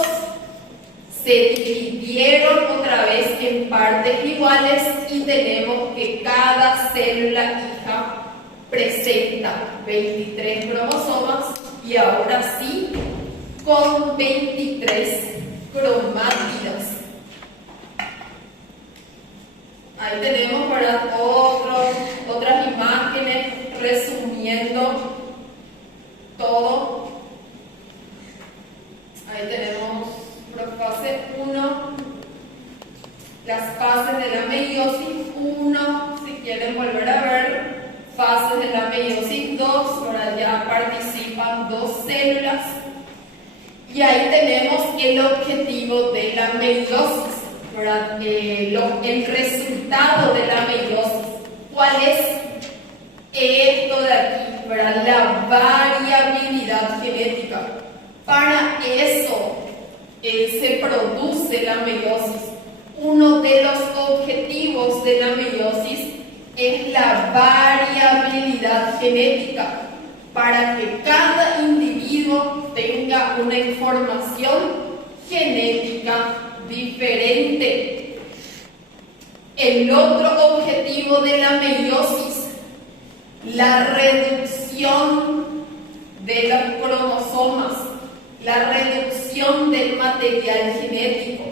se dividieron otra vez en partes iguales y tenemos que cada célula hija presenta 23 cromosomas y ahora sí con 23 cromátidas. Ahí tenemos, ¿verdad?, otras imágenes resumiendo todo. Ahí tenemos fase 1, las fases de la meiosis 1, si quieren volver a ver, fases de la meiosis 2, ahora ya participan dos células. Y ahí tenemos el objetivo de la meiosis, ¿verdad? El resultado de la meiosis. ¿Cuál es? Esto de aquí, ¿verdad?, la variabilidad genética. Para eso se produce la meiosis. Uno de los objetivos de la meiosis es la variabilidad genética, para que cada individuo tenga una información genética diferente. El otro objetivo de la meiosis, la reducción de los cromosomas, la reducción del material genético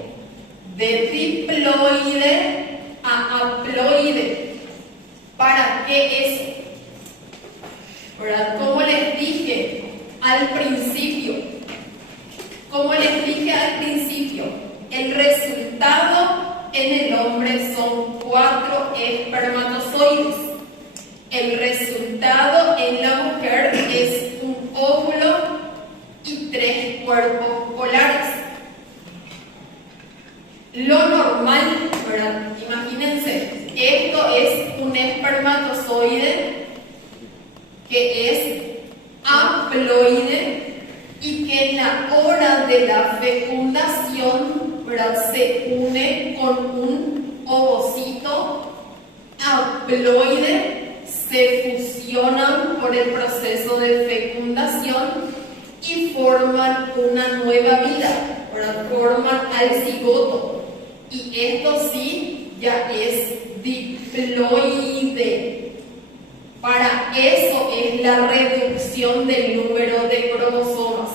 de diploide a haploide. ¿Para qué eso? ¿Verdad? Como les dije al principio, el resultado en el hombre son 4 espermatozoides. El resultado en la mujer es un óvulo y 3 cuerpos polares. Lo normal, ¿verdad?, imagínense, esto es un espermatozoide que es haploide y que en la hora de la fecundación, ¿verdad?, se une con un ovocito haploide, se fusionan por el proceso de fecundación y forman una nueva vida, ¿verdad?, forman al cigoto. Y esto sí ya es diploide. Para eso es la reducción del número de cromosomas.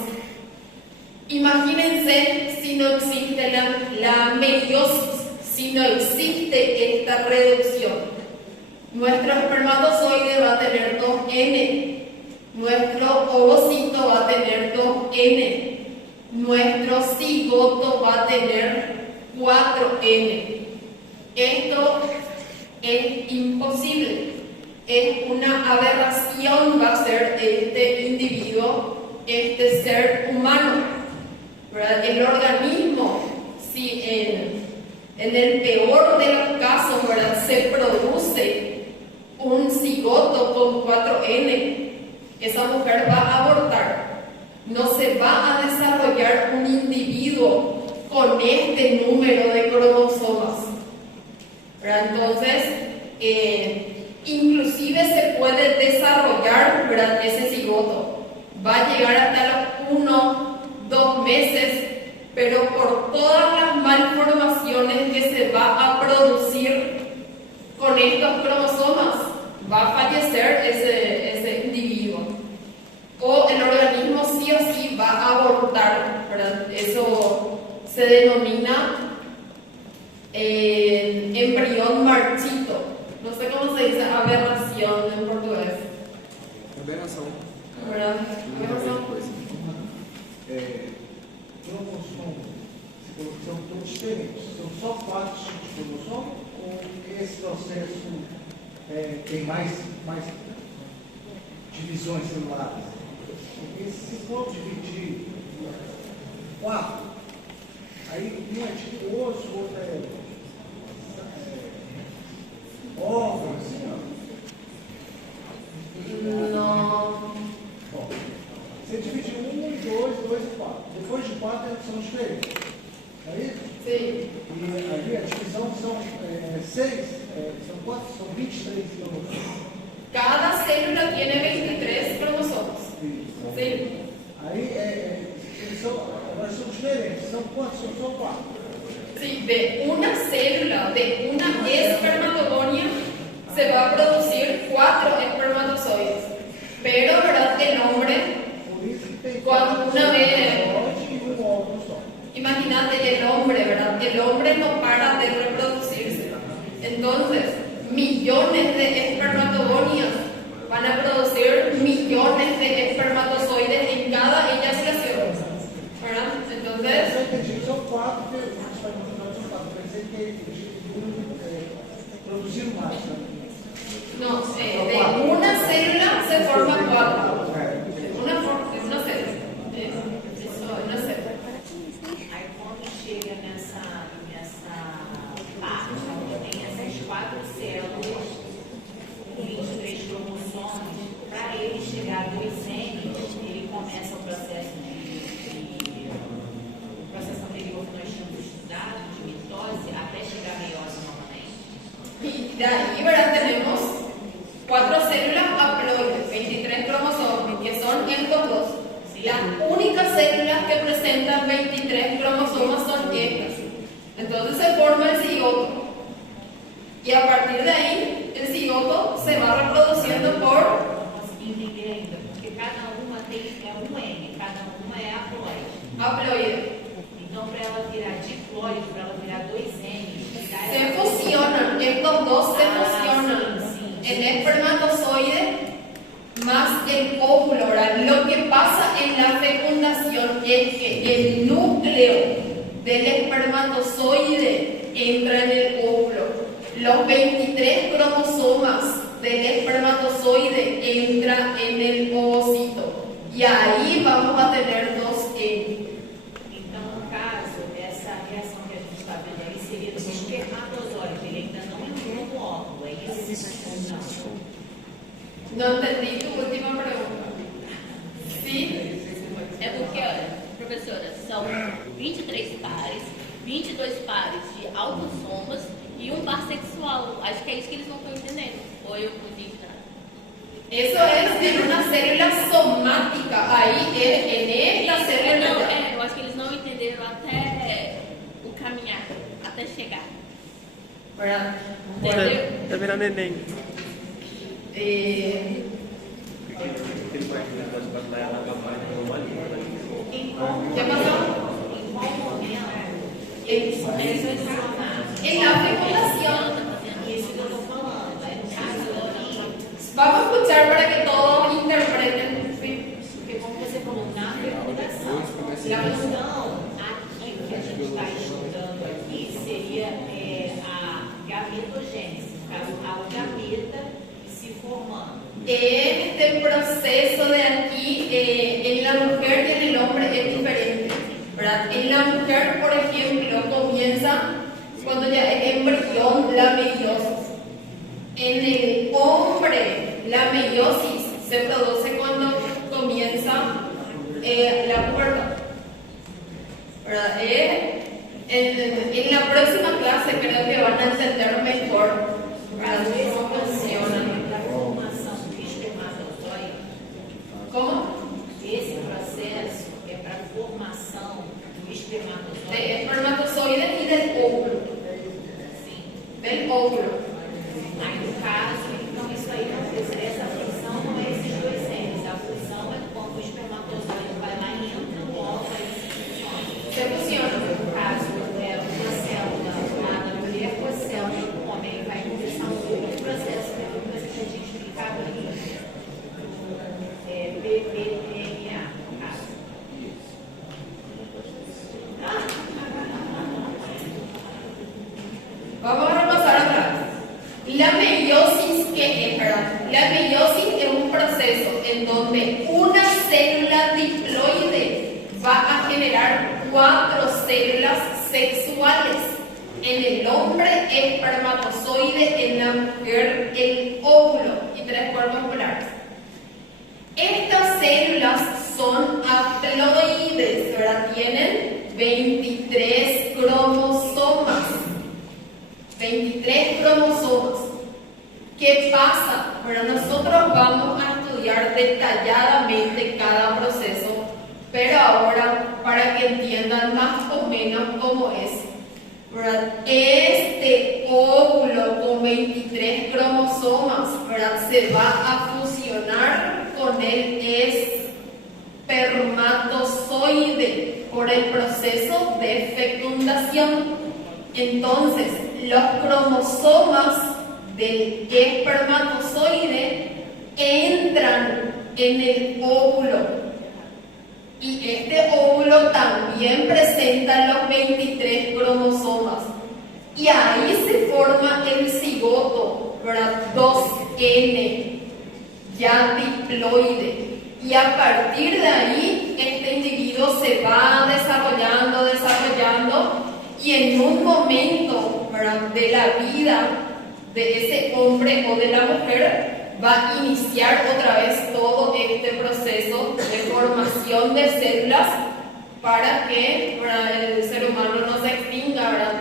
Imagínense si no existe la meiosis, si no existe esta reducción. Nuestro espermatozoide va a tener 2N, nuestro ovocito va a tener 2N, nuestro cigoto va a tener 4N. Esto es imposible, es una aberración, va a ser este individuo, este ser humano, ¿verdad? El organismo, si en el peor de los casos, ¿verdad?, se produce un cigoto con 4N, esa mujer va a abortar. No se va a desarrollar un individuo con este número de cromosomas, ¿verdad? Entonces, inclusive se puede desarrollar, ¿verdad?, ese cigoto. Va a llegar hasta los 1-2 meses pero por todas las malformaciones que se va a producir con estos cromosomas, va a fallecer ese individuo. O el organismo sí o sí va a abortar, ¿verdad? Eso se denomina embrión marchito. No sé cómo se dice aberración en portugués. Aberração. ¿Verdad? Muita Aberración. coisa. Cromossomos, são todos diferentes. São só 4 tipos de cromossomo ou esse processo tem mais divisões celulares? Porque se for dividir 4, aí um é tipo osso, o outro é órgão, assim, ó. No. Bom, você divide 1 e 2, 2 e 4. Depois de 4 são diferentes. É isso? Sí. E ali a divisão são 6, são 4, são 23 cromossomos. Cada célula tiene 23 cromosomas. Isso. Sí. Aí agora são diferentes. São quantos? São só 4. Sí, de una célula, de una espermatogonia, se va a producir 4 espermatozoides. Pero, ¿verdad? El hombre, Por isso que tem Quando uma vez- e um óvulo só. imagínate el hombre, ¿verdad? El hombre no para de reproducirse. Entonces, millones de espermatogonias van a producir millones de espermatozoides en cada eyaculación, ¿verdad? Entonces, Eu entendi. São 4 que os espermatozoides são 4. Pensei que produziram mais. Né? no, de una célula se forman 4. Es una célula. Eso es una célula. Aí quando chega nessa parte, onde tem essas 4 células, com 23 cromossomos, para ele chegar a 2 genes, ele começa o processo o processo anterior que nós tínhamos estudado, de mitose, até chegar a meiose novamente. Y de ahí, ¿verdad? Tenemos 4 células haploides, 23 cromosomas, que son estos dos. Las únicas células que presentan 23 cromosomas son estas. Entonces se forma el cigoto. Y a partir de ahí, el cigoto se va reproduciendo por... Não consegui entender ainda, porque cada uma é um N, cada uma é haploide. haploide. Então, para ela virar diploide, para ela virar 2 N, Se fusionan, estos dos se fusionan. El espermatozoide más el óvulo, ¿verdad? Lo que pasa en la fecundación es que el núcleo del espermatozoide entra en el óvulo. Los 23 cromosomas del espermatozoide entran en el ovocito. Y ahí vamos a tener 2 N. Então, no caso, essa reação que a gente está vendo aí seria do espermatozoide. Ele ainda não entrou no óvulo, é isso? Ou não? No entendí tu última pregunta. ¿Sí? É porque, olha, professora, são 23 pares, 22 pares de autossomas e um par sexual. Acho que é isso que eles não estão entendendo. Ou eu entendi nada. Eso es en una célula somática. Ahí es en esta célula. Não, eu acho que eles não entenderam até o caminhar, até chegar. ¿Verdad? Entendeu? Tá virando neném. Eh, Ele pode botar ela com a mãe com uma língua. ¿Qué pasó? Em qual momento En la fecundación. isso que eu estou falando? É no caso aqui, Vamos a escuchar para que todos interpreten. ¿Sí? porque como você falou, na fecundação. A questão aqui, o que a gente está estudando aqui, seria a gametogênese, no caso, a gameta se formando. En este proceso de aquí, en la mujer y en el hombre es diferente, ¿verdad? En la mujer, por ejemplo, comienza cuando ya es embrión la meiosis. En el hombre, la meiosis se produce cuando comienza la pubertad, ¿verdad? En la próxima clase creo que van a entender mejor, ¿verdad? Cómo funciona. A formação do espermatozoide, ¿Cómo? esse processo é para a formação do espermatozoide. Aí, no caso, então isso aí, essa função não é esses dois genes. A função é quando o espermatozoide vai lá e entra no óvulo, aí se funciona. Se funciona. No caso, uma célula da mulher com a célula do homem, ele vai começar um outro processo, que é o que a gente explicava ali. BBDNA, no caso. Vamos a repasar atrás. La meiosis, ¿qué es, verdad? La meiosis es un proceso en donde una célula diploide va a generar 4 células sexuales. En el hombre, espermatozoide, en la mujer, el óvulo y 3 cuerpos polares. Estas células son haploides, ¿verdad? Tienen 23 cromosomas. 23 cromosomas. ¿Qué pasa? Bueno, nosotros vamos a estudiar detalladamente cada proceso, pero ahora, para que entiendan más o menos cómo es, ¿verdad? Este óvulo con 23 cromosomas, ¿verdad? Se va a fusionar con el espermatozoide por el proceso de fecundación. Entonces, los cromosomas del espermatozoide entran en el óvulo. Y este óvulo también presenta los 23 cromosomas. Y ahí se forma el cigoto, ¿verdad? 2N, ya diploide. Y a partir de ahí, este individuo se va desarrollando, y en un momento, ¿verdad?, de la vida de ese hombre o de la mujer, va a iniciar otra vez todo este proceso de formación de células para que, ¿verdad?, el ser humano no se extinga, ¿verdad?,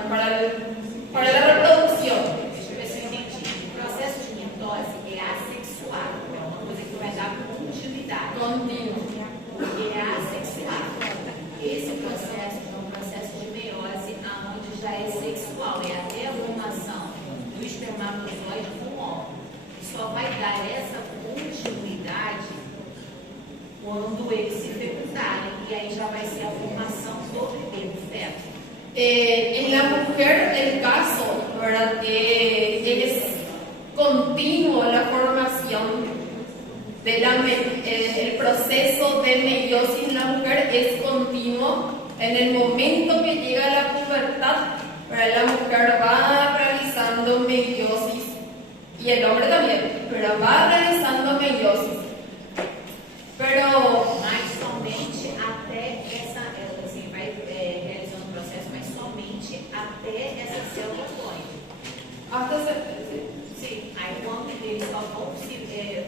para la reproducción. O processo de mitose é assexual, é uma coisa que vai dar continuidade. Contínuo. É assexual. Esse processo é um processo de meiose, onde já é sexual, é até a formação do espermatozoide com o óvulo. Só vai dar essa continuidade quando eles se fecundarem, e aí já vai ser a formação do bebê, do feto. En la mujer, el caso, ¿verdad?, es continuo la formación el proceso de meiosis en la mujer es continuo. En el momento que llega la pubertad, la mujer va realizando meiosis, y el hombre también, pero va realizando meiosis. Pero Mas somente até essa, assim, vai realizando o processo, mas somente até essa célula clônica. hasta se, Sim, aí quando eles só vão se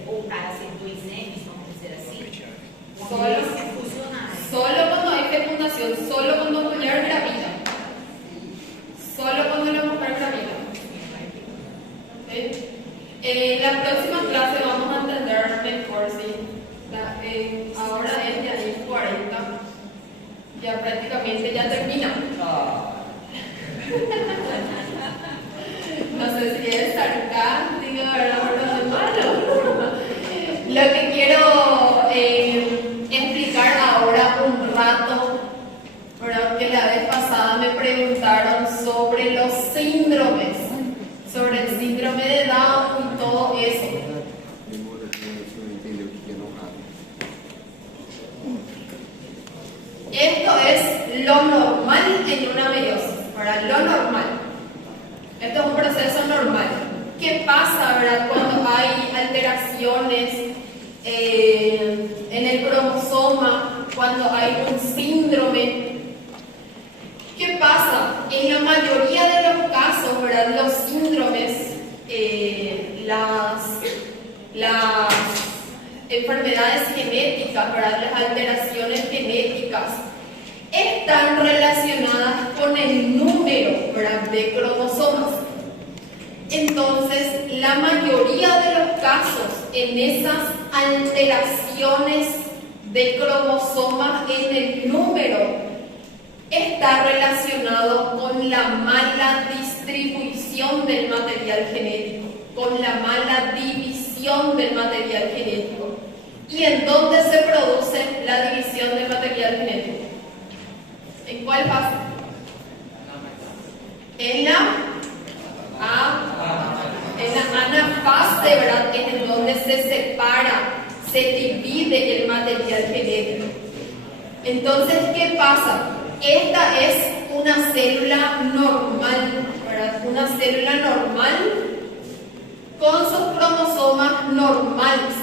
voltar a ser 2N, vamos dizer assim, quando eles se fusionarem. solo cuando hay fecundación, solo cuando la mujer gravida. Solo cuando la mujer gravida. ¿Okay? En la próxima clase vamos a entender mejor, ¿sí? Ahora es ya 10:40. Ya prácticamente ya termina. No sé si es sarcástico, ¿verdad? Pero es malo. Lo que quiero explicar ahora un rato, ¿verdad?, que la vez pasada me preguntaron sobre los síndromes, sobre el síndrome de Down y todo eso. Demora que você não entendeu o que é não raro. Esto es lo normal en una meiosis, ¿verdad? Lo normal. Esto es un proceso normal. ¿Qué pasa, verdad, cuando hay alteraciones en el cromosoma, cuando hay un síndrome? ¿Qué pasa? En la mayoría de los casos, ¿verdad?, los síndromes, las enfermedades genéticas, ¿verdad?, las alteraciones genéticas, están relacionadas con el número, ¿verdad?, de cromosomas. Entonces, la mayoría de los casos en esas alteraciones de cromosomas en el número está relacionado con la mala distribución del material genético, con tenemos la mala división del material genético. ¿Y en dónde se produce la división del material genético? ¿En cuál fase? En la anafase, ¿verdad? Es en donde se separa, se divide el material genético. Entonces, ¿qué pasa? Esta es una célula normal, ¿verdad? Una célula normal con sus cromosomas normales.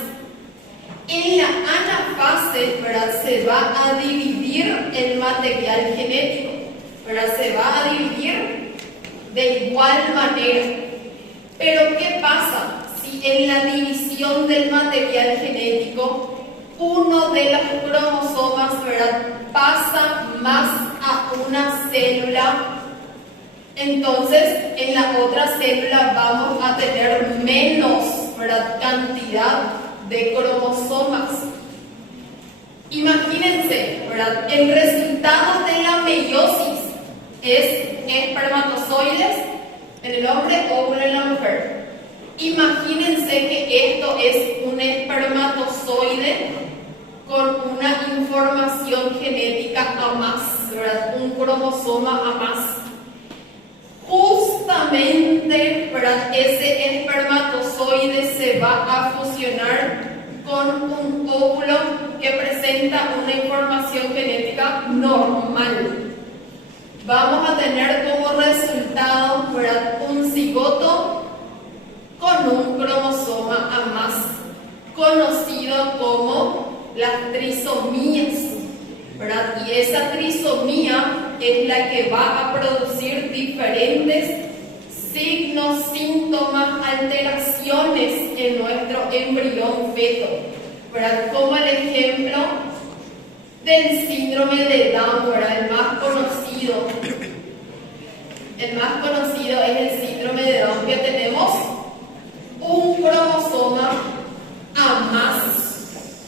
En la anafase, ¿verdad? Se va a dividir el material genético, ¿verdad? Se va a dividir de igual manera. Pero ¿qué pasa si en la división del material genético uno de los cromosomas, ¿verdad?, pasa más a una célula? Entonces en la otra célula vamos a tener menos, ¿verdad?, cantidad de cromosomas. Imagínense, ¿verdad?, el resultado de la meiosis es espermatozoides en el hombre, óvulo en la mujer. Imagínense que esto es un espermatozoide con una información genética a más, ¿verdad?, un cromosoma a más. Justamente, ¿verdad?, ese espermatozoide se va a fusionar con un óvulo que presenta una información genética normal. Vamos a tener como resultado, ¿verdad?, un cigoto con un cromosoma a más, conocido como las trisomías, ¿verdad? Y esa trisomía es la que va a producir diferentes signos, síntomas, alteraciones en nuestro embrión feto, ¿verdad? Como el ejemplo del síndrome de Down, ¿verdad?, el más conocido. El más conocido es el síndrome de Down, que tenemos un cromosoma a más,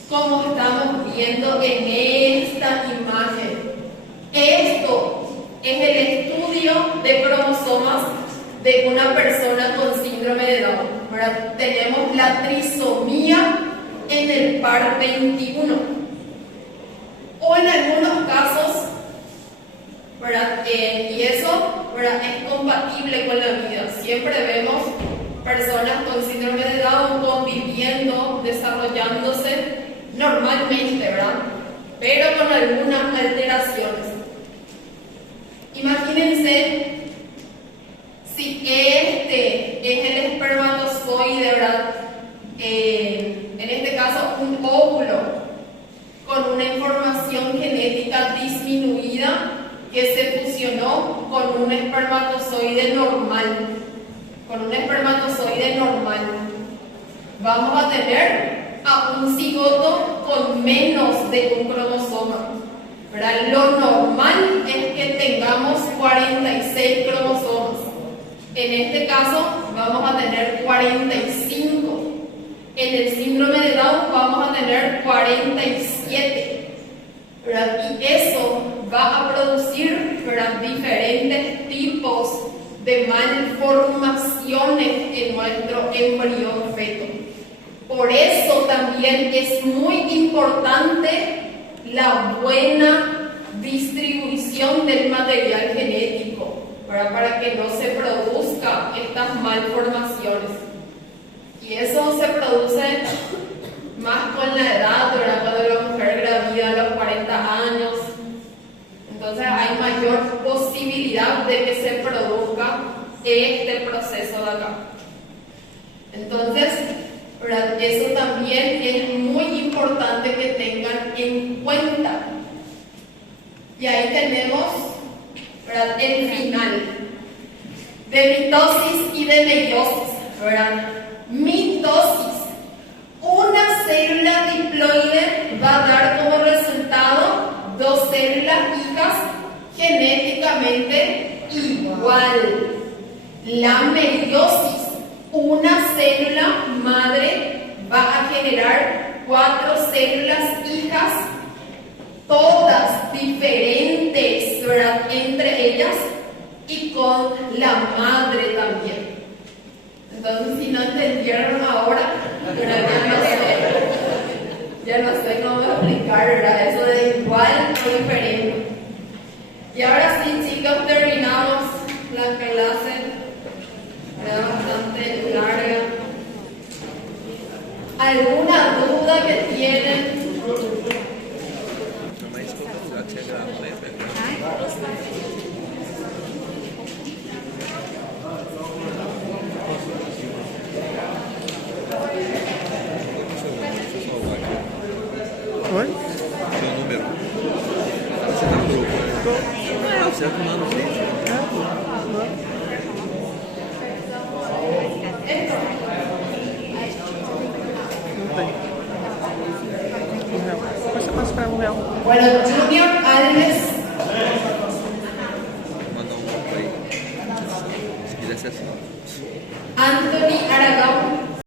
como estamos viendo en esta imagen. Esto es el estudio de cromosomas de una persona con síndrome de Down, ¿verdad? Tenemos la trisomía en el par 21. O en algunos casos, ¿verdad?, y eso, ¿verdad?, es compatible con la vida. Siempre vemos personas con síndrome de Down conviviendo, desarrollándose normalmente, ¿verdad?, pero con algunas alteraciones. Imagínense si este es el espermatozoide, ¿verdad?, en este caso un óvulo con una información genética disminuida que se fusionó con un espermatozoide normal. Con un espermatozoide normal vamos a tener a un cigoto con menos de un cromosoma, ¿verdad? Lo normal es que tengamos 46 cromosomas. En este caso vamos a tener 45. En el síndrome de Down vamos a tener 47, ¿verdad? Y eso va a producir, ¿verdad?, diferentes tipos de malformaciones en nuestro embrión feto. Por eso también es muy importante la buena distribución del material genético, ¿verdad?, para que no se produzcan estas malformaciones. Y eso se produce más con la edad, ¿verdad?, cuando la mujer gravida a los 40 años. Entonces hay mayor posibilidad de que se produzca este proceso de acá. Entonces, ¿verdad?, eso también es muy importante que tengan en cuenta. Y ahí tenemos, ¿verdad?, el final de mitosis y de meiosis, ¿verdad? Mitosis. Una célula diploide va a dar como resultado dos células hijas genéticamente igual. La meiosis. Una célula madre va a generar 4 células hijas, todas diferentes, ¿verdad?, entre ellas y con la madre también. Entonces, si no entendieron ahora, ¿verdad? Ya no sé cómo explicar, ¿verdad? Eso de igual o diferente. Y ahora sí, chicos, terminamos la clase. Era bastante larga. ¿Alguna duda que tienen? Oi? Seu número. Você tá no grupo, né? Você é com o nome Não tem. R$1. Depois você passa para R$1. Bueno, Junior